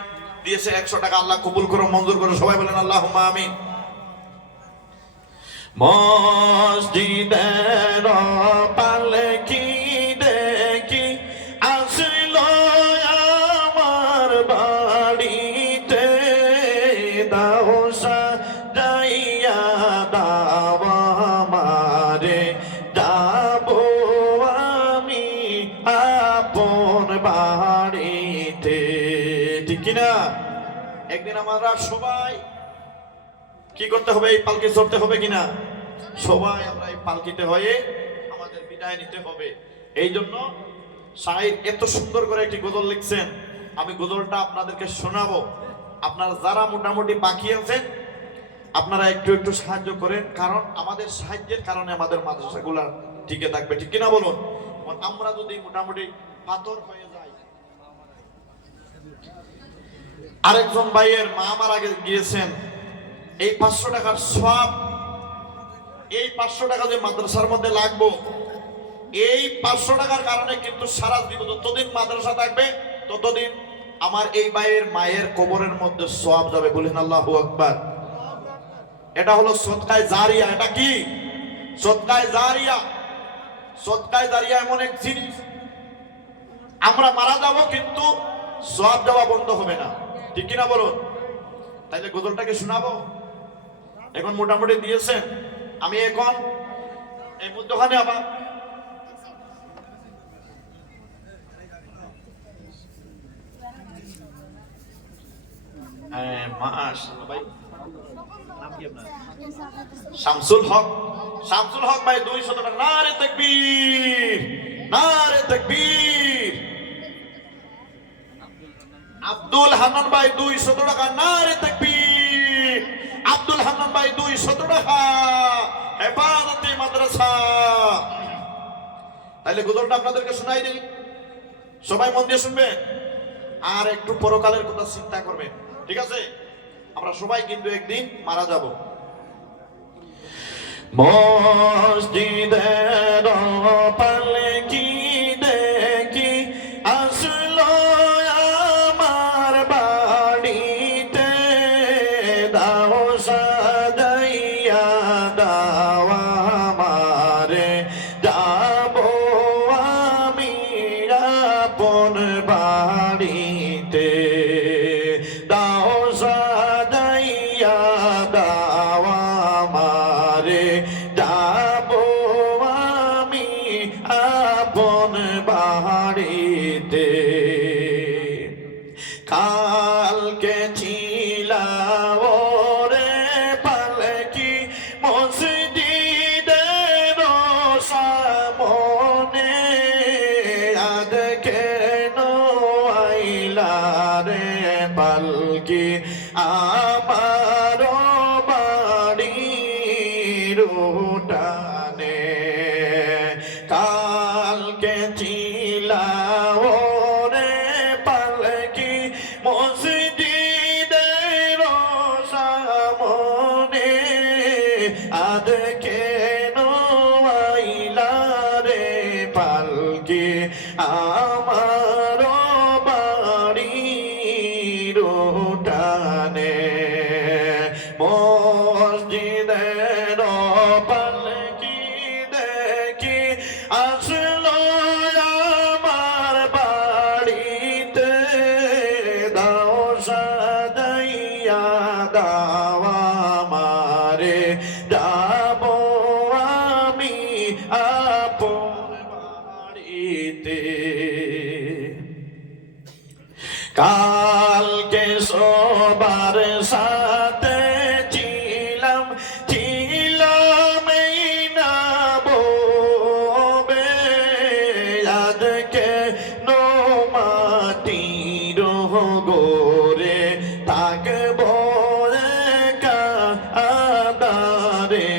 দিয়েছে 100 টাকা, আল্লাহ কবুল করো মঞ্জুর করো, সবাই বলেন আল্লাহুম্মা আমিন। মসজিদের পালকি দেখি আসলো আমার বাড়িতে, দাও সাজাইয়া দাও আমারে, যাবো আমি আপন বাড়িতে। ঠিক কিনা? একদিন আমরা সবাই কি করতে হবে? এই পালকি চড়তে হবে কিনা? সবাই আমরা এই পালকিতে হয়ে আমাদের বিদায় নিতে হবে। এই জন্য শাইর এত সুন্দর করে একটি গজল লিখছেন, আমি গজলটা আপনাদেরকে শোনাবো। আপনারা যারা মোটামুটি বাকি আছেন আপনারা একটু একটু সাহায্য করেন, কারণ আমাদের সাহায্যের কারণে আমাদের মাদ্রাসাগুলা টিকে থাকবে। ঠিক কিনা বলুন? আমরা যদি মোটামুটি পাথর হয়ে যাই। আরেকজন ভাইয়ের মা মারা গিয়েছেন, এই 500 টাকার সওয়াব, এই 500 টাকা যে মাদ্রাসার মধ্যে লাগবো, এই 500 টাকার কারণে কিন্তু সারা জীবন যতদিন মাদ্রাসা থাকবে ততদিন আমার এই ভাইয়ের মায়ের কবরের মধ্যে সওয়াব যাবে। বলেন আল্লাহু আকবার। এটা হলো সদকায়ে জারিয়া। এটা কি? সদকায়ে জারিয়া। সদকায়ে জারিয়া এমন এক জিনিস, আমরা মারা যাব কিন্তু সওয়াব দেওয়া বন্ধ হবে না। ঠিক কিনা বলুন? তাইলে গজলটাকে শোনাবো। এখন মোটামুটি দিয়েছেন, আমি এখন এই মধ্যখানে আবার শামসুল হক। শামসুল হক ভাই 200 টাকা। নারে তাকবীর! নারে তাকবীর! আব্দুল হান্নান ভাই 200 টাকা। নারে তাকবীর! আব্দুল হান্নান ভাই 200 টাকা হেফাজতে মাদ্রাসা। তাহলে গজলটা আপনাদেরকে শোনাই দিই, সবাই মন দিয়ে শুনবেন। আর একটু পরকালের কথা চিন্তা করবেন, ঠিক আছে? আমরা সবাই কিন্তু একদিন মারা যাব। মসজিদের পালকি দেখি আসলো আমার বাড়িতে, দাও সাজাইয়া দাও আমারে, যাবো আমি আপন বাড়িতে, দাও সাজাইয়া দাও আমারে, যাবো আমি আপন বাড়িতে। কালকে ছিলাম রে পালকি মসজিদের সামনে, আজ কেন আইলা রে পালকি আমার বাড়ির উঠানে। কালকে ছিলাম রে পালকি মসজিদের সামনে, আজ কেন আইলা রে পালকি আমার বাড়ির উঠানে। মসজিদের পালকি দেখি আসলো আমার বাড়িতে, দাও সাজাইয়া দাও আমারে, যাবো আমি আপন বাড়িতে। কালকে সবার সাথে ছিলাম এই না ববে, আজকে মাটির গোরে থাকবো কাদারে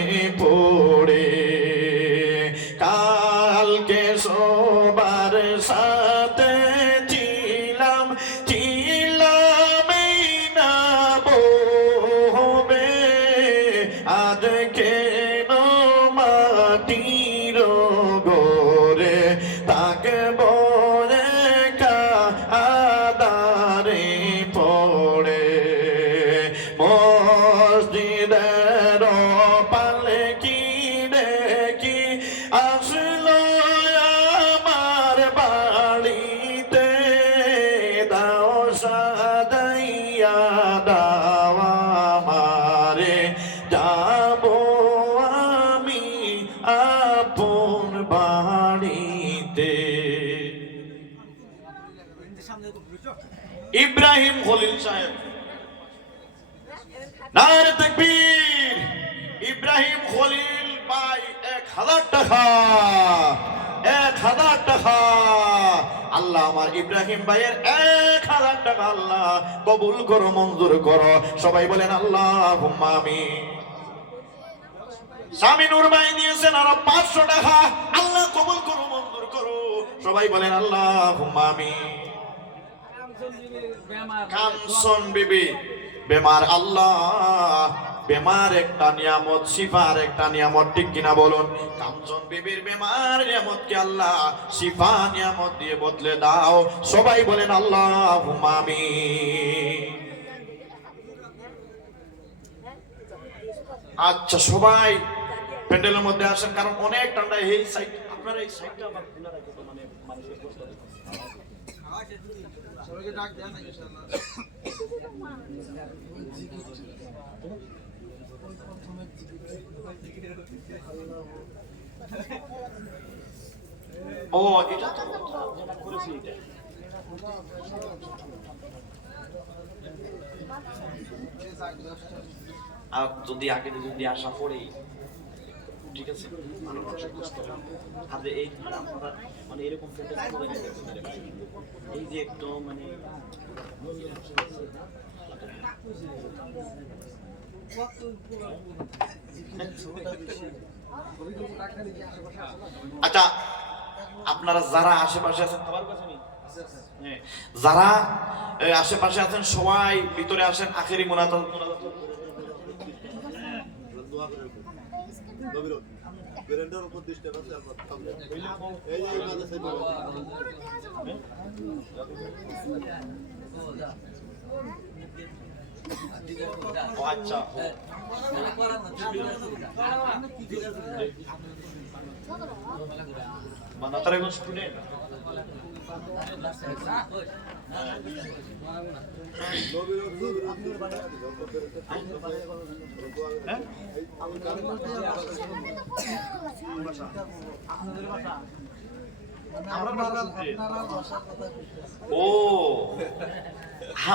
পড়ে। কালকে সবার সাথে ছিলাম এই না ববে, আজ কেন মাটির গোরে থাকবো কাদারে পড়ে। মসজিদের পালকি দেখি আসলো আমার বাড়িতে, দাও সাজাইয়া দাও আমারে, যাবো আমি আপন বাড়িতে। ইব্রাহিম খলিল সাহেব, নারে তাকবীর। ইব্রাহিম খলিল ভাই 1000 টাকা, 1000 টাকা। আল্লাহ আমার ইব্রাহিম ভাইয়ের 1000 টাকা আল্লাহ কবুল করো, মঞ্জুর করো। সবাই বলেন আল্লাহুম্মা আমিন। সামিনুর ভাই দিয়েছেন আরো 500 টাকা, আল্লাহ কবুল করো, মঞ্জুর করো। সবাই বলেন আল্লাহুম্মা আমিন। কাঞ্চন বিবি বেমার, আল্লাহ বেমার একটা নিয়ামত, শিফার একটা নিয়ামত, ঠিক কিনা বলুন? কাঞ্চন বিবির বেমার নিয়ামতকে আল্লাহ শিফা নিয়ামত দিয়ে বদলে দাও। সবাই বলেন আল্লাহুম্মা আমিন। আচ্ছা সবাই প্যান্ডেলের মধ্যে আসেন, কারণ অনেক ঠান্ডা। এই সাইড আপনারা, এই সাইডটা আবার খোলা রাখো তো, মানে মানুষের কষ্ট হয়। সবাইকে ডাক দেন ইনশাআল্লাহ। ও এটা তো যেটা করেছি এটা। আর যদি আগে যদি আসা পড়ে, ঠিক আছে, মানে মানুষের কষ্ট হয়। আর এই আপনারা মানে এরকম এই যে একটু মানে আচ্ছা, আপনারা যারা আশেপাশে আছেন, সবার কাছে নেই যারা আশেপাশে আছেন সবাই ভিতরে আসেন, আখেরি মোনাজাত আচ্ছা মানে তারা এখন স্টুডেন্ট ও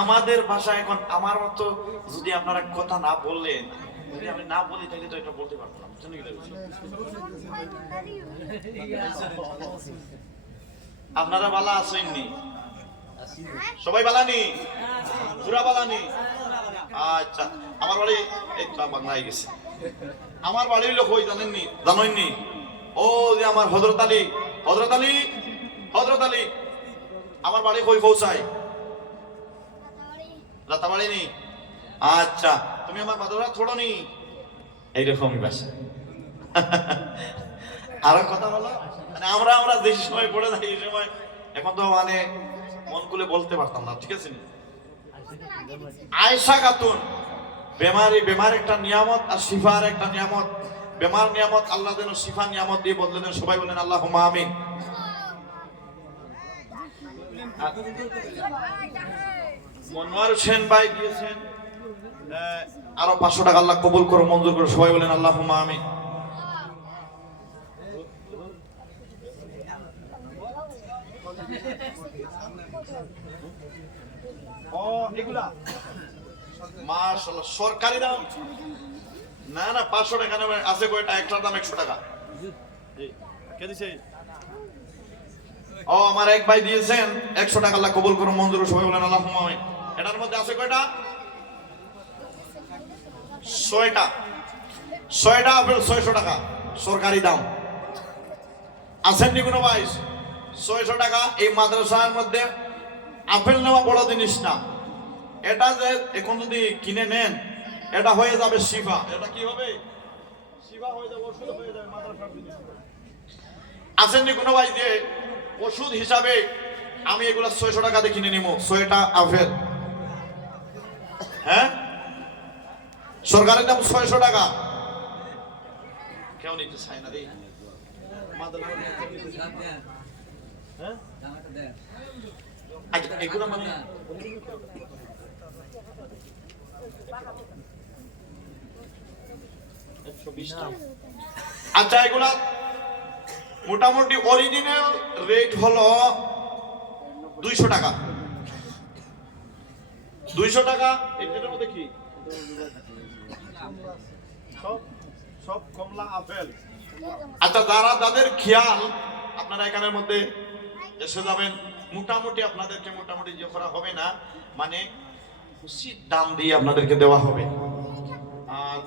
আমাদের ভাষা এখন আমার মতো যদি আপনারা কথা না বললেন, যদি আমি না বলি তাহলে তো এটা বলতে পারতাম। আপনারা বালা আসেননি? সবাই বালানি? পুরা বালানি? আচ্ছা, আমার বাড়ি এই তো বাংলায় গেছে। আমার বাড়ির লোক ওই জানেননি, জানেননি? ও যে আমার হযরত আলী, হযরত আলী, হযরত আলী আমার বাড়ি কই পৌঁছায়? রাতাবাড়ি নি? আচ্ছা, তুমি আমার মাদ্রাসা ছোড়নি? এইরকমই ভাষা। আরো কথা বলো, মানে আমরা যে সময় পড়ে যাই এই সময়, এখন তো মানে মন খুলে বলতে পারতাম না, ঠিক আছে? আয়েশা খাতুন, বেমার একটা নিয়ামত আর শিফার একটা নিয়ামত। বেমার নিয়ামত আল্লাহ যেন শিফা নিয়ামত দিয়ে বদলে দেন, সবাই বলেন আল্লাহুম্মা আমিন। মনোয়ার হোসেন ভাই দিয়েছেন আরো 500 টাকা, আল্লাহ কবুল করো, মঞ্জুর করো, সবাই বলেন আল্লাহুম্মা আমিন। ও এগুলা মাশাআল্লাহ সরকারি দাম না? না 500 টাকা নেবে আছে কয়টা? একটার দাম 100 টাকা। জি কে দিছে? ও আমার এক ভাই দিয়েছেন 100 টাকা, আল্লাহ কবুল করো, মঞ্জুর করো, সবাই বলেন আল্লাহুম্মা আমিন। এটার মধ্যে আছে কয়টা? 6টা। 6টা আপেল 600 টাকা সরকারি দাম। আসেননি কোনো ভাই? 600 টাকা। এই মাদ্রাসার মধ্যে আপেল নেওয়া বড় জিনিস না, এটা যে এখন যদি কিনে নেন এটা হয়ে যাবে শিফা। এটা কি হবে? শিফা হয়ে যাবে, ওষুধ হয়ে যাবে মাদ্রাসার জিনিস। আসেননি কোনো ভাই যে ওষুধ হিসাবে আমি এগুলা 600 টাকা দিয়ে কিনে নিব 6টা আপেল? হ্যাঁ, সরকারের দাম 600 টাকা। কেউ নিতে চায় না রে। হ্যাঁ আচ্ছা, এগুলো মানে আচ্ছা, এগুলা মোটামুটি অরিজিনাল রেট হলো 200 টাকা। 200 টাকা। এটার মধ্যে কি সব কমলা আপেল। আচ্ছা, যাদের খেয়াল আপনারা এখানের মধ্যে এসে যাবেন, মোটামুটি আপনাদেরকে মোটামুটি যে করা হবে না, মানে উচিত দাম দিয়ে আপনাদেরকে দেওয়া হবে। আর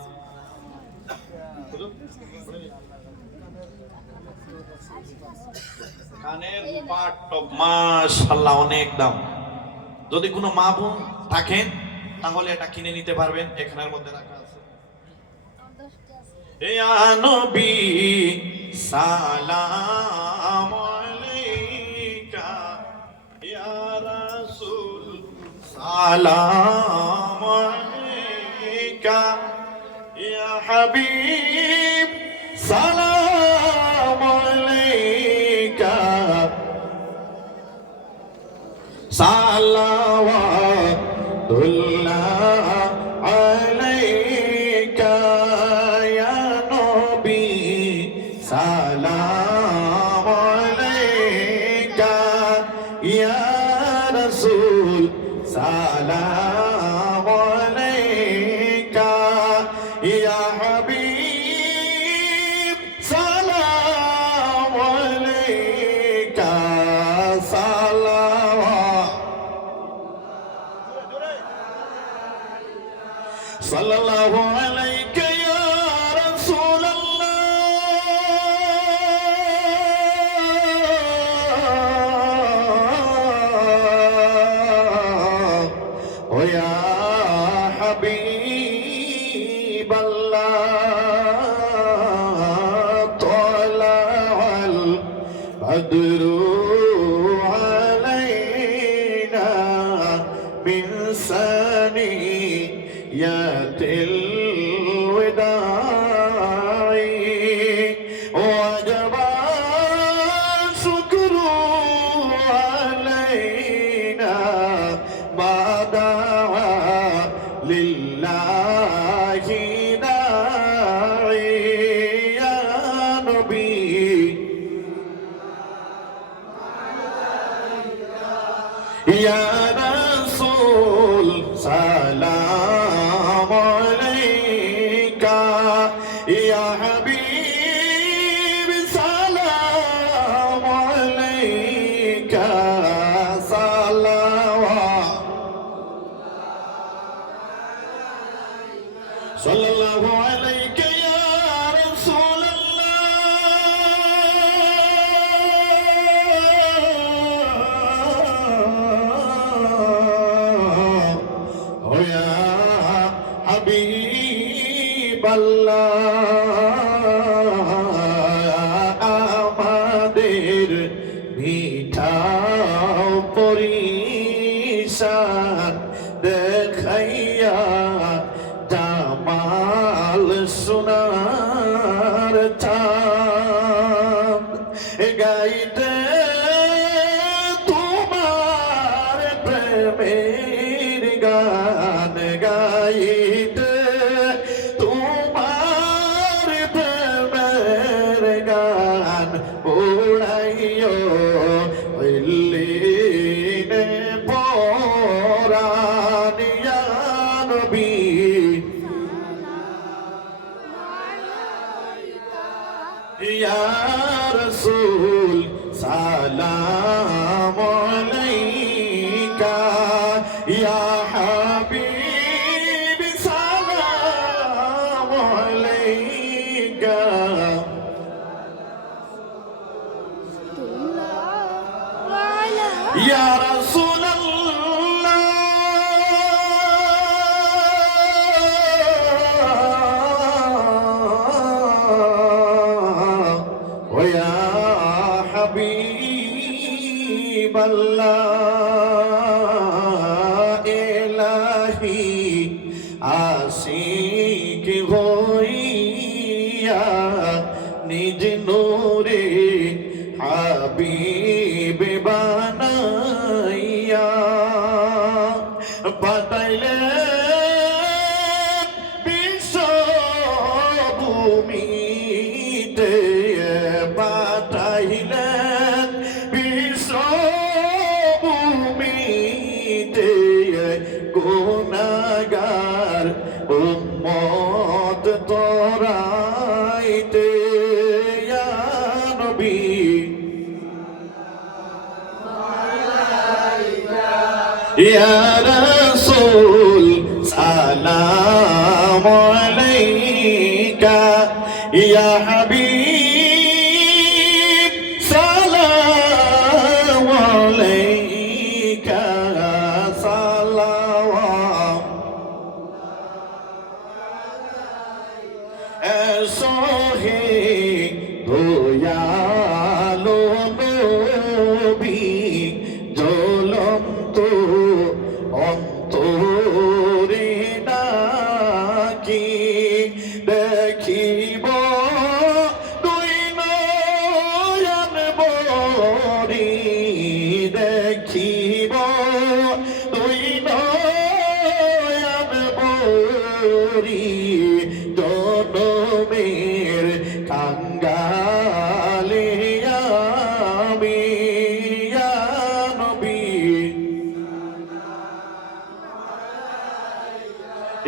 কানের পাট মাশাআল্লাহ অনেক দাম। যদি কোনো মা বোন থাকেন তাহলে এটা কিনে নিতে পারবেন, এখানের মধ্যে রাখা আছে। ইয়া নবী সালাম আলাইকা, ইয়া রাসূল সালাম আলাইকা, ইয়া হাবিব সালাম আলাইকা, সালাওয়াতুল্লাহ আলাইকা, ইয়া নবী সালাম আলাইকা, ইয়া রাসূল সালাম আলাইকা, ইয়া হাবিব সালাম আলাইকা, সাল্লাল্লাহু আলাইকা ইয়া রাসূলাল্লাহ, ادروا علينا من ثنيات الوداع وجب الشكر علينا ما دعا لله داعي يا نبي يا رسول سلام عليك يا حبيب سلام عليك صلوات صلى الله عليك يا رسول الله ويا حبيب الله আমাদের মিঠাও পরিশান দেখাইয়া জামাল সোনার চাঁদ গাইতে তোমার প্রেমের গান গাইতে তোমার প্রেমের গান উড়াইও ইল্লিনে পরাণ ইয়া নবী يا رسول سلام عليك يا حبيب سلام عليك يا رسول الله ويا حبيب الله إلهي आशिक होइया निज नूरे हाबीब बनाइया पाताइले বিশ্বভূমিতে পাঠাইলেন বিশ্বভূমিতে গুনাহগার উম্মত তোরাইতে ইয়া নবী ইয়া রাসূল সালাম আলাইকা ইয়া হাবিব সালাম আলাইকা সালাওয়াত এসোহে দয়ালো নবী জ্বলন্ত অন্তরে ডাকি দেখিব দুই নয়ন ভরি দেখিব দুই নয়ন ভরি জনমের কাঙ্গালে আমি ইয়া নবী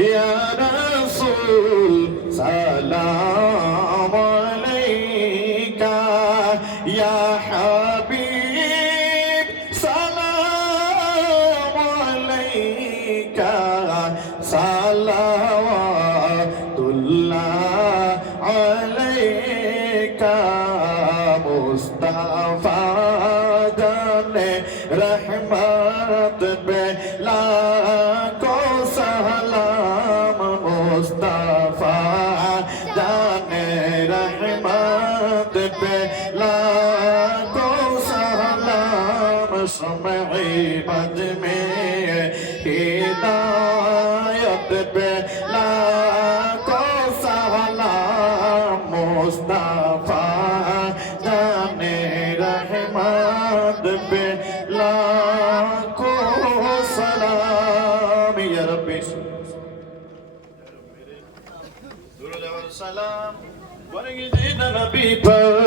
ইয়া রাসূল সালাম আলাইকা ইয়া হাবিব সালাম আলাইকা সালাওয়াতুল্লাহ আলাইকা মুস্তাফা জানে রহমত पे लाखों सलाम मुस्ताफा जाने रहमत पे लाखों समय बज में हिदायत पे लाखों सलाम मुस्तफा जाने रहमत पे लाखों सलाम या रब्बी दुरूद और सलाम वरगिज़ नबी पर